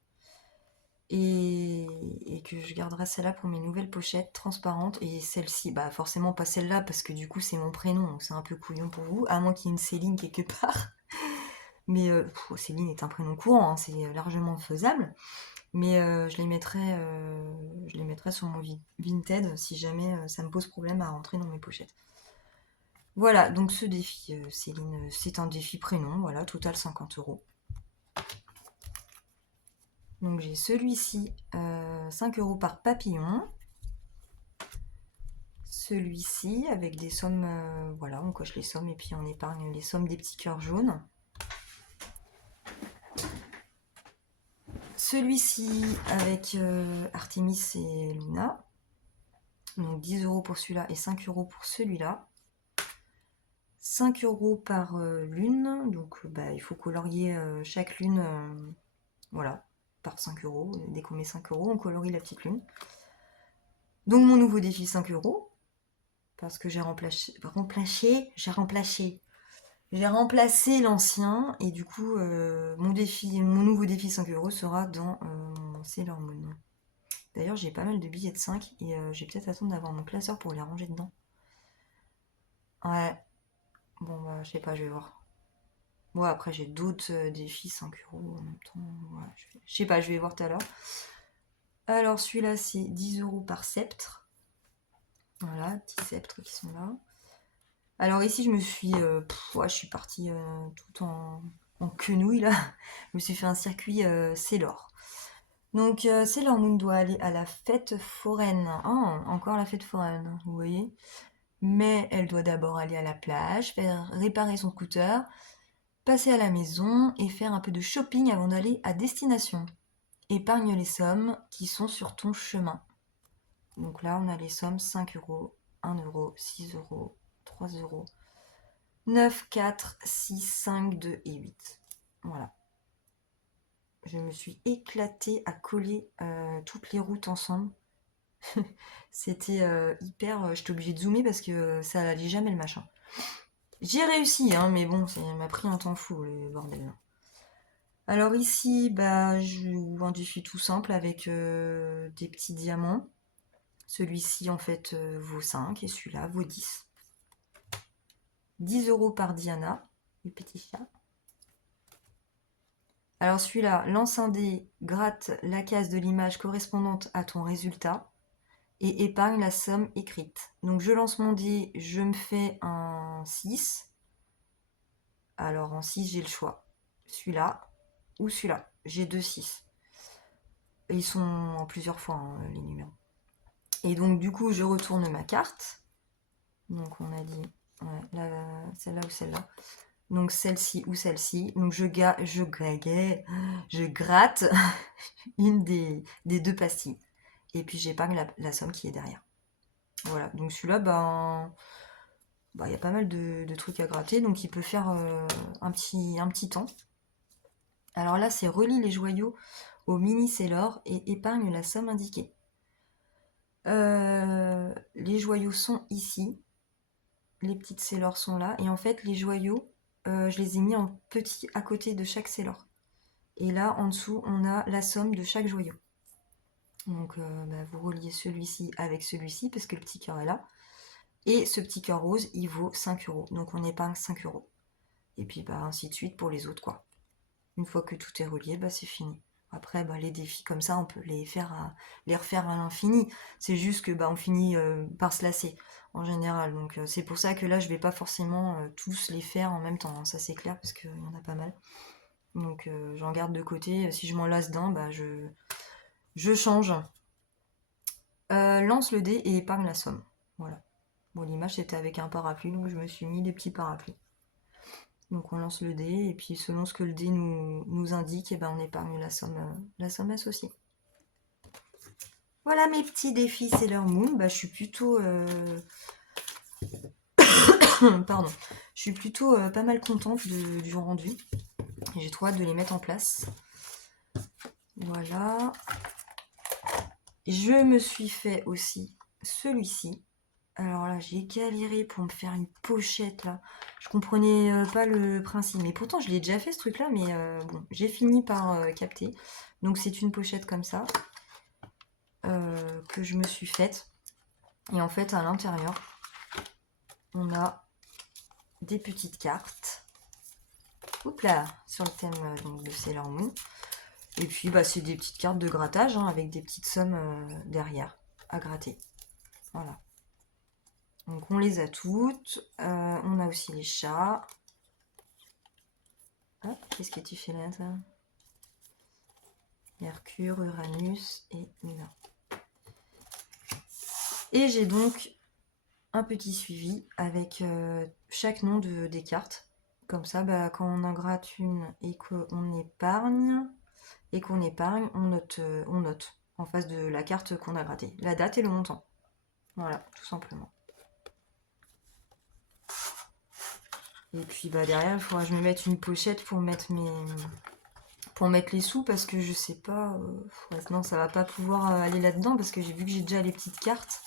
Et que je garderai celle-là pour mes nouvelles pochettes transparentes. Et celle-ci, bah forcément pas celle-là parce que du coup c'est mon prénom, donc c'est un peu couillon pour vous, à moins qu'il y ait une Céline quelque part. Mais Céline est un prénom courant, hein, c'est largement faisable. Mais je les mettrai sur mon Vinted si jamais ça me pose problème à rentrer dans mes pochettes. Voilà, donc ce défi, Céline, c'est un défi prénom, voilà, total 50 €. Donc j'ai celui-ci, 5 € par papillon. Celui-ci avec des sommes, voilà, on coche les sommes et puis on épargne les sommes des petits cœurs jaunes. Celui-ci avec Artemis et Luna. Donc 10 € pour celui-là et 5 € pour celui-là. 5 € par lune. Donc bah, il faut colorier chaque lune, voilà, par 5 €. Dès qu'on met 5 €, on colorie la petite lune. Donc mon nouveau défi 5 €. Parce que j'ai remplacé l'ancien et du coup mon nouveau défi 5 € sera dans mon Sailor Moon. D'ailleurs j'ai pas mal de billets de 5 et j'ai peut-être attendre d'avoir mon classeur pour les ranger dedans. Ouais, bon bah je sais pas, je vais voir. Bon après j'ai d'autres défis 5 € en même temps. Ouais, je sais pas, je vais voir tout à l'heure. Alors celui-là c'est 10 € par sceptre. Voilà, petits sceptres qui sont là. Alors ici, je me suis, je suis partie tout en quenouille là. Je me suis fait un circuit Sailor. Donc Sailor Moon doit aller à la fête foraine. Ah, encore la fête foraine, vous voyez. Mais elle doit d'abord aller à la plage, faire réparer son scooter, passer à la maison et faire un peu de shopping avant d'aller à destination. Épargne les sommes qui sont sur ton chemin. Donc là, on a les sommes 5 €, 1 €, 6 €, 3 €. 9, 4, 6, 5, 2 et 8. Voilà. Je me suis éclatée à coller toutes les routes ensemble. C'était hyper... J'étais obligée de zoomer parce que ça allait jamais le machin. J'ai réussi, hein, mais bon, ça m'a pris un temps fou, le bordel. Alors ici, bah, je joue un défi tout simple avec des petits diamants. Celui-ci, en fait, vaut 5 et celui-là vaut 10. 10 € par Diana, les petits chats. Alors celui-là, lance un dé, gratte la case de l'image correspondante à ton résultat et épargne la somme écrite. Donc je lance mon dé, je me fais un 6. Alors en 6, j'ai le choix. Celui-là ou celui-là. J'ai 2 6. Et ils sont en plusieurs fois, hein, les numéros. Et donc du coup, je retourne ma carte. Donc on a dit celle-là ou celle-là. Donc celle-ci ou celle-ci. Donc je gratte une des deux pastilles. Et puis j'épargne la somme qui est derrière. Voilà, donc celui-là, il y a pas mal de trucs à gratter, donc il peut faire un petit temps. Alors là, c'est relie les joyaux au mini Sailor et épargne la somme indiquée. Les joyaux sont ici. Les petites Sailor sont là. Et en fait, les joyaux, je les ai mis en petit à côté de chaque Sailor. Et là, en dessous, on a la somme de chaque joyau. Donc, vous reliez celui-ci avec celui-ci, parce que le petit cœur est là. Et ce petit cœur rose, il vaut 5 €. Donc, on épargne 5 €. Et puis, ainsi de suite pour les autres, quoi. Une fois que tout est relié, c'est fini. Après, les défis comme ça, on peut les refaire à l'infini. C'est juste que on finit par se lasser en général. Donc c'est pour ça que là, je vais pas forcément tous les faire en même temps, hein. Ça c'est clair parce qu'il y en a pas mal. Donc j'en garde de côté. Si je m'en lasse d'un, je change. Lance le dé et épargne la somme. Voilà. Bon, l'image c'était avec un parapluie, donc je me suis mis des petits parapluies. Donc on lance le dé et puis selon ce que le dé nous indique, on épargne la somme associée. Voilà mes petits défis Sailor Moon. Je suis plutôt pardon. Je suis plutôt pas mal contente du rendu. J'ai trop hâte de les mettre en place. Voilà. Je me suis fait aussi celui-ci. Alors là, j'ai galéré pour me faire une pochette là. Je comprenais pas le principe. Mais pourtant, je l'ai déjà fait ce truc-là. Mais bon, j'ai fini par capter. Donc c'est une pochette comme ça que je me suis faite. Et en fait, à l'intérieur, on a des petites cartes. Oups là, sur le thème donc, de Sailor Moon. Et puis, c'est des petites cartes de grattage hein, avec des petites sommes derrière à gratter. Voilà. Donc on les a toutes. On a aussi les chats. Qu'est-ce que tu fais là, ça? Mercure, Uranus et Néra. Et j'ai donc un petit suivi avec chaque nom des cartes. Comme ça, bah, quand on en gratte une et qu'on épargne, on note en face de la carte qu'on a grattée. La date et le montant. Voilà, tout simplement. Et puis bah, derrière, il faudra que je me mette une pochette pour mettre les sous parce que je sais pas. Non, ça va pas pouvoir aller là-dedans parce que j'ai vu que j'ai déjà les petites cartes.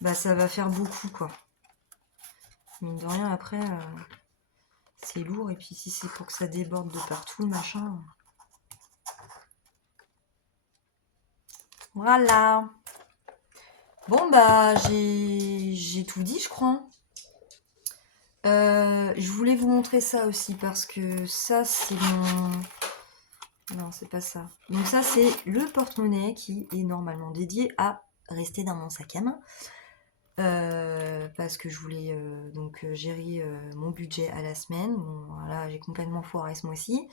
Bah ça va faire beaucoup quoi. Mine de rien après c'est lourd et puis si c'est pour que ça déborde de partout, machin. Voilà. Bon bah j'ai tout dit je crois. Je voulais vous montrer ça aussi parce que ça c'est mon... Non c'est pas ça. Donc ça c'est le porte-monnaie qui est normalement dédié à rester dans mon sac à main. Parce que je voulais donc gérer mon budget à la semaine. Bon voilà j'ai complètement foiré ce mois-ci.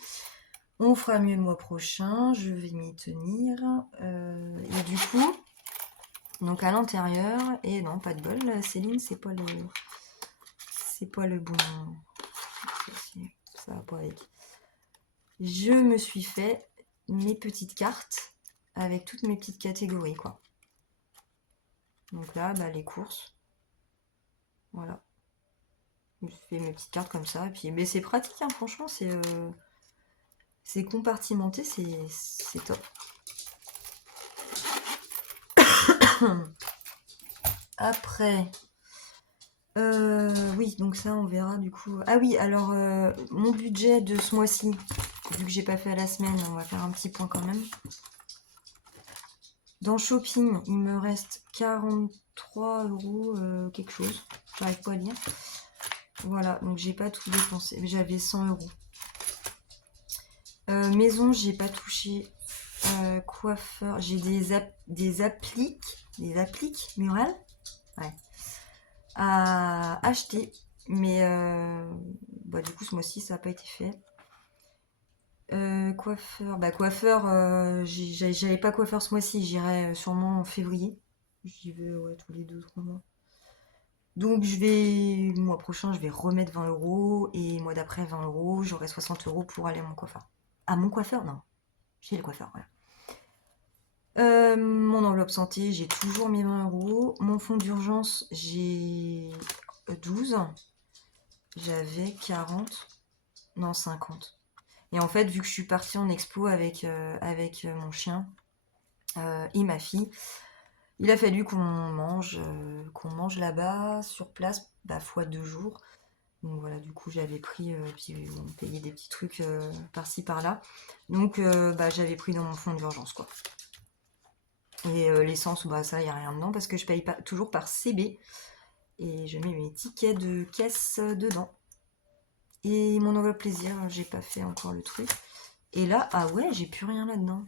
On fera mieux le mois prochain, je vais m'y tenir. Et du coup, donc à l'intérieur, et non, pas de bol, Céline, c'est pas le bon. Ça va pas avec. Je me suis fait mes petites cartes avec toutes mes petites catégories, quoi. Donc là, bah, les courses. Voilà. Je me suis fait mes petites cartes comme ça. Et puis, mais c'est pratique, hein, franchement, c'est compartimenté, c'est top. Après, oui, donc ça, on verra du coup. Ah oui, alors, mon budget de ce mois-ci, vu que j'ai pas fait à la semaine, on va faire un petit point quand même. Dans shopping, il me reste 43 euros quelque chose. J'arrive pas à lire. Voilà, donc j'ai pas tout dépensé. J'avais 100 euros. Maison, j'ai pas touché. Coiffeur, j'ai des appliques murales. Ouais. À acheter. Mais bah, du coup, ce mois-ci, ça n'a pas été fait. Coiffeur, j'avais pas coiffeur ce mois-ci, j'irai sûrement en février. J'y vais tous les 2-3 mois. Donc mois prochain, je vais remettre 20 euros et mois d'après 20 euros, j'aurai 60 euros pour aller à mon coiffeur. À mon coiffeur, non. Chez le coiffeur, voilà. Mon enveloppe santé, j'ai toujours mes 20 euros. Mon fonds d'urgence, j'ai 12. J'avais 40. Non, 50. Et en fait, vu que je suis partie en expo avec mon chien et ma fille, il a fallu qu'on mange là-bas, sur place, fois 2 jours. Donc voilà, du coup, j'avais pris, puis on payait des petits trucs par-ci, par-là. Donc, j'avais pris dans mon fonds d'urgence, quoi. Et l'essence, ça, il n'y a rien dedans parce que je paye pas, toujours par CB. Et je mets mes tickets de caisse dedans. Et mon enveloppe plaisir, j'ai pas fait encore le truc. Et là, ah ouais, j'ai plus rien là-dedans.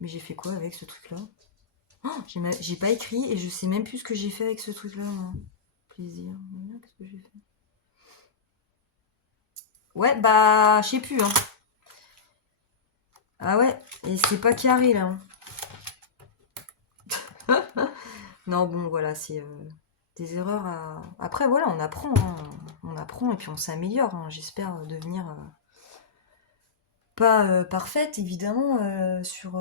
Mais j'ai fait quoi avec ce truc-là? Oh, j'ai pas écrit et je sais même plus ce que j'ai fait avec ce truc-là. Plaisir. Qu'est-ce que j'ai fait? Ouais, je sais plus. Hein. Ah ouais, et c'est pas carré là. Hein. Non, bon, voilà, c'est des erreurs à... Après, voilà, on apprend. Hein. On apprend et puis on s'améliore. Hein. J'espère devenir... pas parfaite, évidemment, sur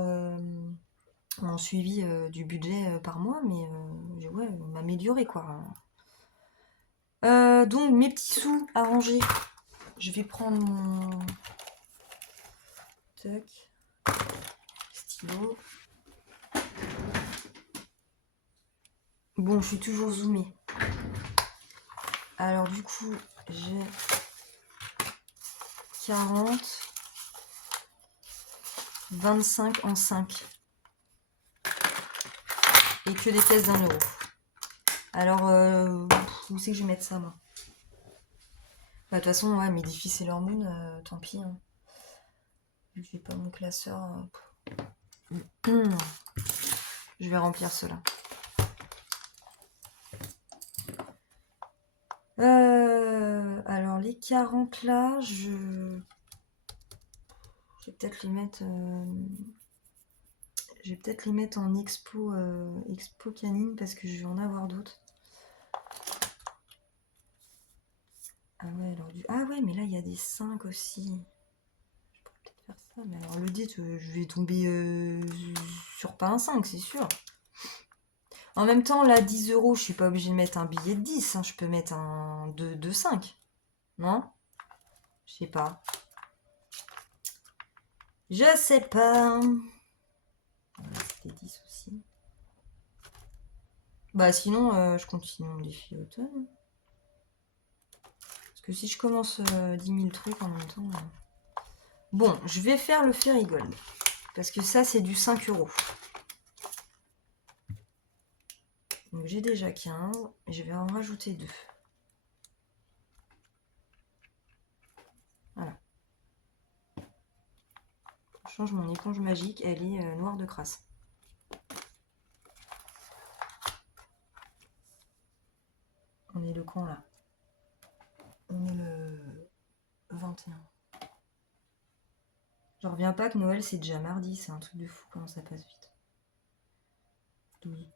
mon suivi du budget par mois, mais ouais, m'améliorer, quoi. Donc, mes petits sous à ranger. Je vais prendre mon... Tac. Stylo. Bon, je suis toujours zoomée. Alors, du coup, j'ai 40, 25 en 5. Et que des pièces d'1 euro. Alors, où c'est que je vais mettre ça, moi? De toute façon, ouais, Medify Sailor Moon, tant pis. Hein. Vu que j'ai pas mon classeur. Je vais remplir cela. Alors, les 40 là, Je vais peut-être les mettre... Je vais peut-être les mettre en expo, expo canine parce que je vais en avoir d'autres. Ah ouais, alors ah ouais, mais là, il y a des 5 aussi. Je pourrais peut-être faire ça, mais alors le dé, je vais tomber sur pas un 5, c'est sûr. En même temps, là, 10 euros, je suis pas obligée de mettre un billet de 10. Hein, je peux mettre un de 5. Non? Je sais pas. Je sais pas. C'était 10 aussi. Bah sinon, je continue mon défi automne. Parce que si je commence 10 000 trucs en même temps... Bon, je vais faire le Ferigold. Parce que ça, c'est du 5 euros. Donc j'ai déjà 15. Et je vais en rajouter 2. Voilà. Je change mon éponge magique. Elle est noire de crasse. On est le quand là? On est le 21. Je reviens pas que Noël c'est déjà mardi, c'est un truc de fou comment ça passe vite. 12.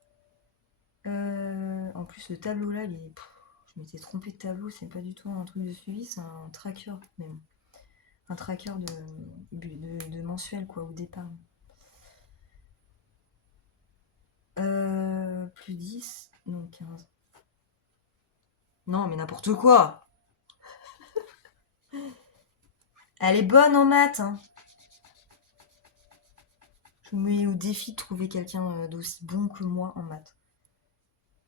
En plus le tableau là, je m'étais trompée de tableau, c'est pas du tout un truc de suivi, c'est un tracker même. Un tracker de mensuel quoi, au départ. Plus 10, donc 15. Non mais n'importe quoi. Elle est bonne en maths hein. Je me mets au défi de trouver quelqu'un d'aussi bon que moi en maths.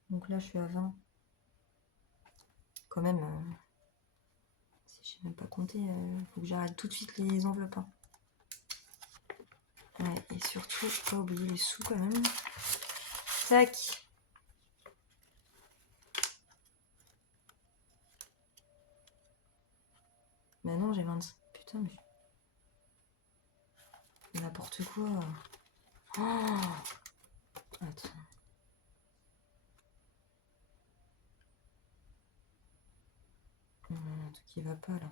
Donc là je suis à 20. Quand même, si je sais même pas compter, faut que j'arrête tout de suite les enveloppes. Hein. Ouais, et surtout, pas oublier les sous quand même. Tac. Bah non, j'ai 25. Putain, mais... N'importe quoi. Oh, attends. Un truc qui va pas là.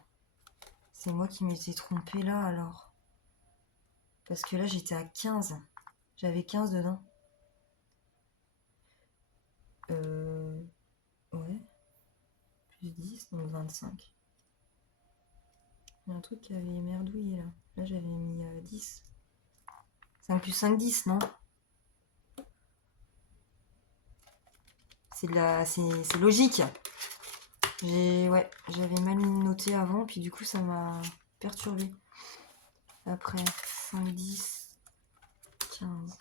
C'est moi qui m'étais trompée là alors. Parce que là j'étais à 15. J'avais 15 dedans. Ouais. Plus 10, donc 25. Il y a un truc qui avait merdouillé là. Là j'avais mis 10. 5 plus 5, 10, non? C'est logique. Ouais, j'avais mal noté avant, puis du coup ça m'a perturbé. Après 5, 10, 15.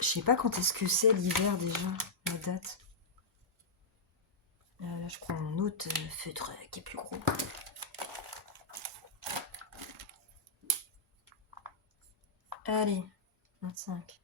Je sais pas quand est-ce que c'est l'hiver déjà, la date. Là je prends mon autre feutre qui est plus gros. Allez, 25.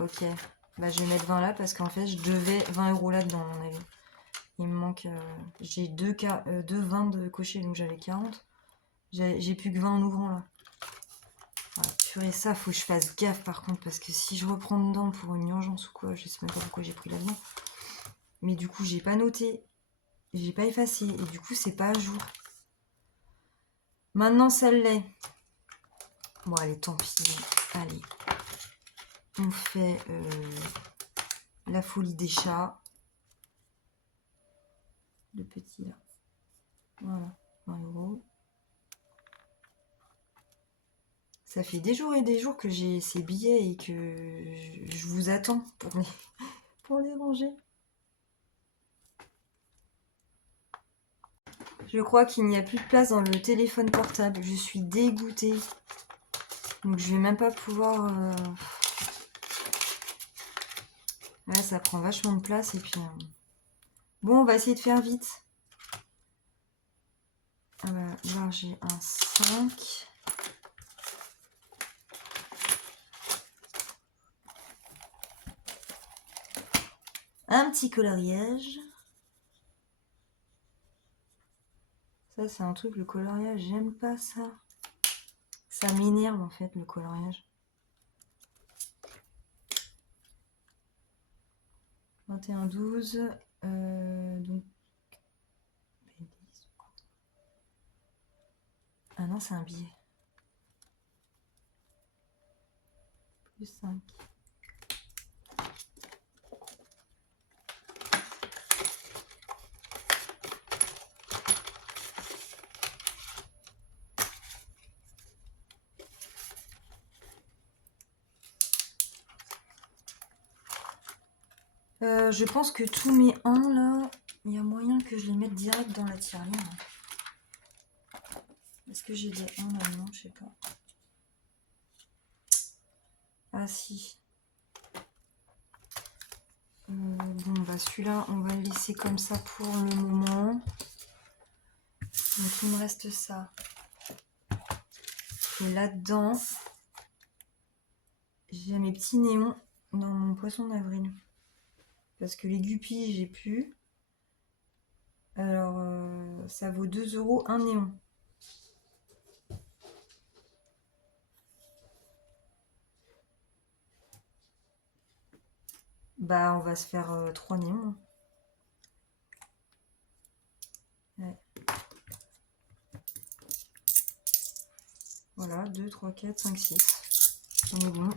Ok, bah je vais mettre 20 là parce qu'en fait je devais 20 euros là-dedans à mon avis. Il me manque... j'ai 2 20 de cocher donc j'avais 40. J'ai plus que 20 en ouvrant là. Ouais, purée, ça faut que je fasse gaffe par contre parce que si je reprends dedans pour une urgence ou quoi, je sais même pas pourquoi j'ai pris là-dedans. Mais du coup j'ai pas noté, j'ai pas effacé et du coup c'est pas à jour. Maintenant ça l'est. Bon allez tant pis, allez. On fait la folie des chats. Le petit là. Voilà, 20 euros. Ça fait des jours et des jours que j'ai ces billets et que je vous attends pour les ranger. Je crois qu'il n'y a plus de place dans le téléphone portable. Je suis dégoûtée. Donc je vais même pas pouvoir... Ouais, ça prend vachement de place et puis... Bon, on va essayer de faire vite. Là, j'ai un 5. Un petit coloriage. Ça, c'est un truc, le coloriage, j'aime pas ça. Ça m'énerve, en fait, le coloriage. 21-12. Donc... Ah non, c'est un billet. Plus 5. Je pense que tous mes 1 là, il y a moyen que je les mette direct dans la tirelire. Est-ce que j'ai des 1 là? Non, je sais pas. Ah si. Bon, bah celui-là, on va le laisser comme ça pour le moment. Donc il me reste ça. Et là-dedans, j'ai mes petits néons dans mon poisson d'avril. Parce que les guppies, j'ai plus. Alors, ça vaut 2 € un néon. Bah, on va se faire 3 néons. Ouais. Voilà, 2, 3, 4, 5, 6. On est bon.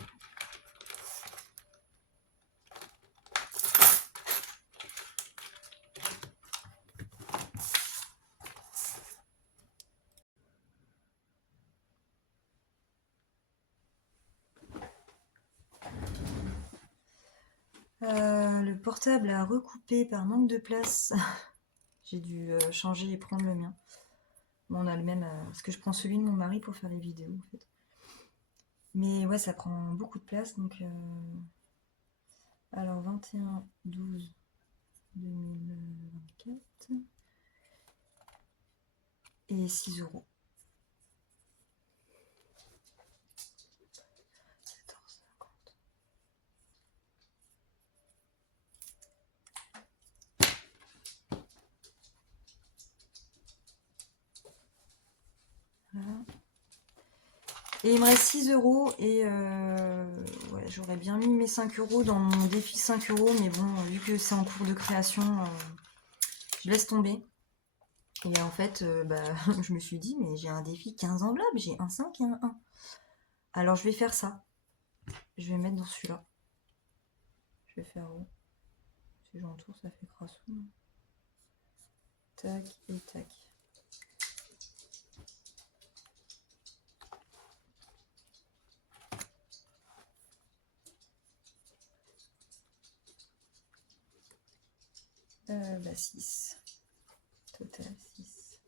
Le portable a recoupé par manque de place. J'ai dû changer et prendre le mien. Bon, on a le même, parce que je prends celui de mon mari pour faire les vidéos en fait. Mais ouais, ça prend beaucoup de place donc. Alors 21-12-2024 et 6 €. 14,50. Voilà. Et il me reste 6 € et ouais, j'aurais bien mis mes 5 € dans mon défi 5 €, mais bon, vu que c'est en cours de création, je laisse tomber. Et en fait, bah, je me suis dit, mais j'ai un défi 15 enveloppes, j'ai un 5 et un 1. Alors je vais faire ça. Je vais mettre dans celui-là. Je vais faire où? Si j'entoure, ça fait crassou. Tac et tac. Bah 6. Total 6.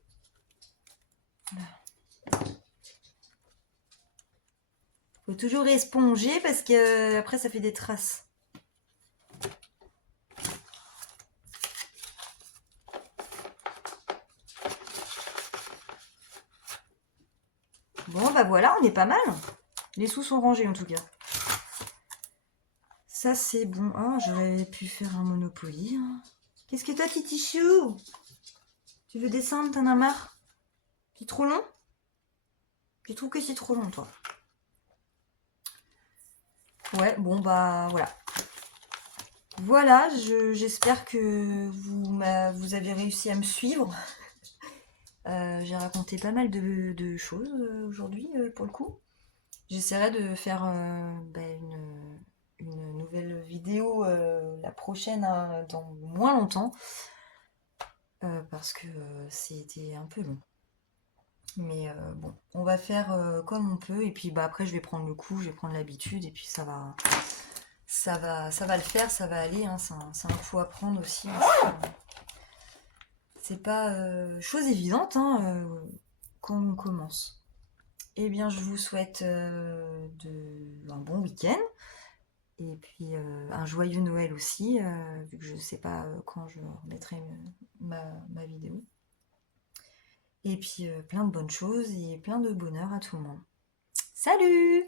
Voilà. Faut toujours éponger parce que après ça fait des traces. Bon bah voilà, on est pas mal. Les sous sont rangés en tout cas. Ça c'est bon. Oh, j'aurais pu faire un Monopoly. Qu'est-ce que t'as, Titi Chou? Tu veux descendre, t'en as marre? C'est trop long? Tu trouves que c'est trop long, toi? Ouais, bon bah voilà. Voilà, j'espère que vous avez réussi à me suivre. J'ai raconté pas mal de choses aujourd'hui pour le coup. J'essaierai de faire bah, une nouvelle vidéo la prochaine dans moins longtemps parce que c'était un peu long. Mais bon, on va faire comme on peut et puis bah, après je vais prendre le coup, je vais prendre l'habitude et puis ça va le faire, ça va aller. Hein, c'est un coup à prendre aussi. C'est pas chose évidente hein, quand on commence. Eh bien, je vous souhaite un bon week-end. Et puis un joyeux Noël aussi, vu que je ne sais pas quand je remettrai ma vidéo. Et puis plein de bonnes choses et plein de bonheur à tout le monde. Salut!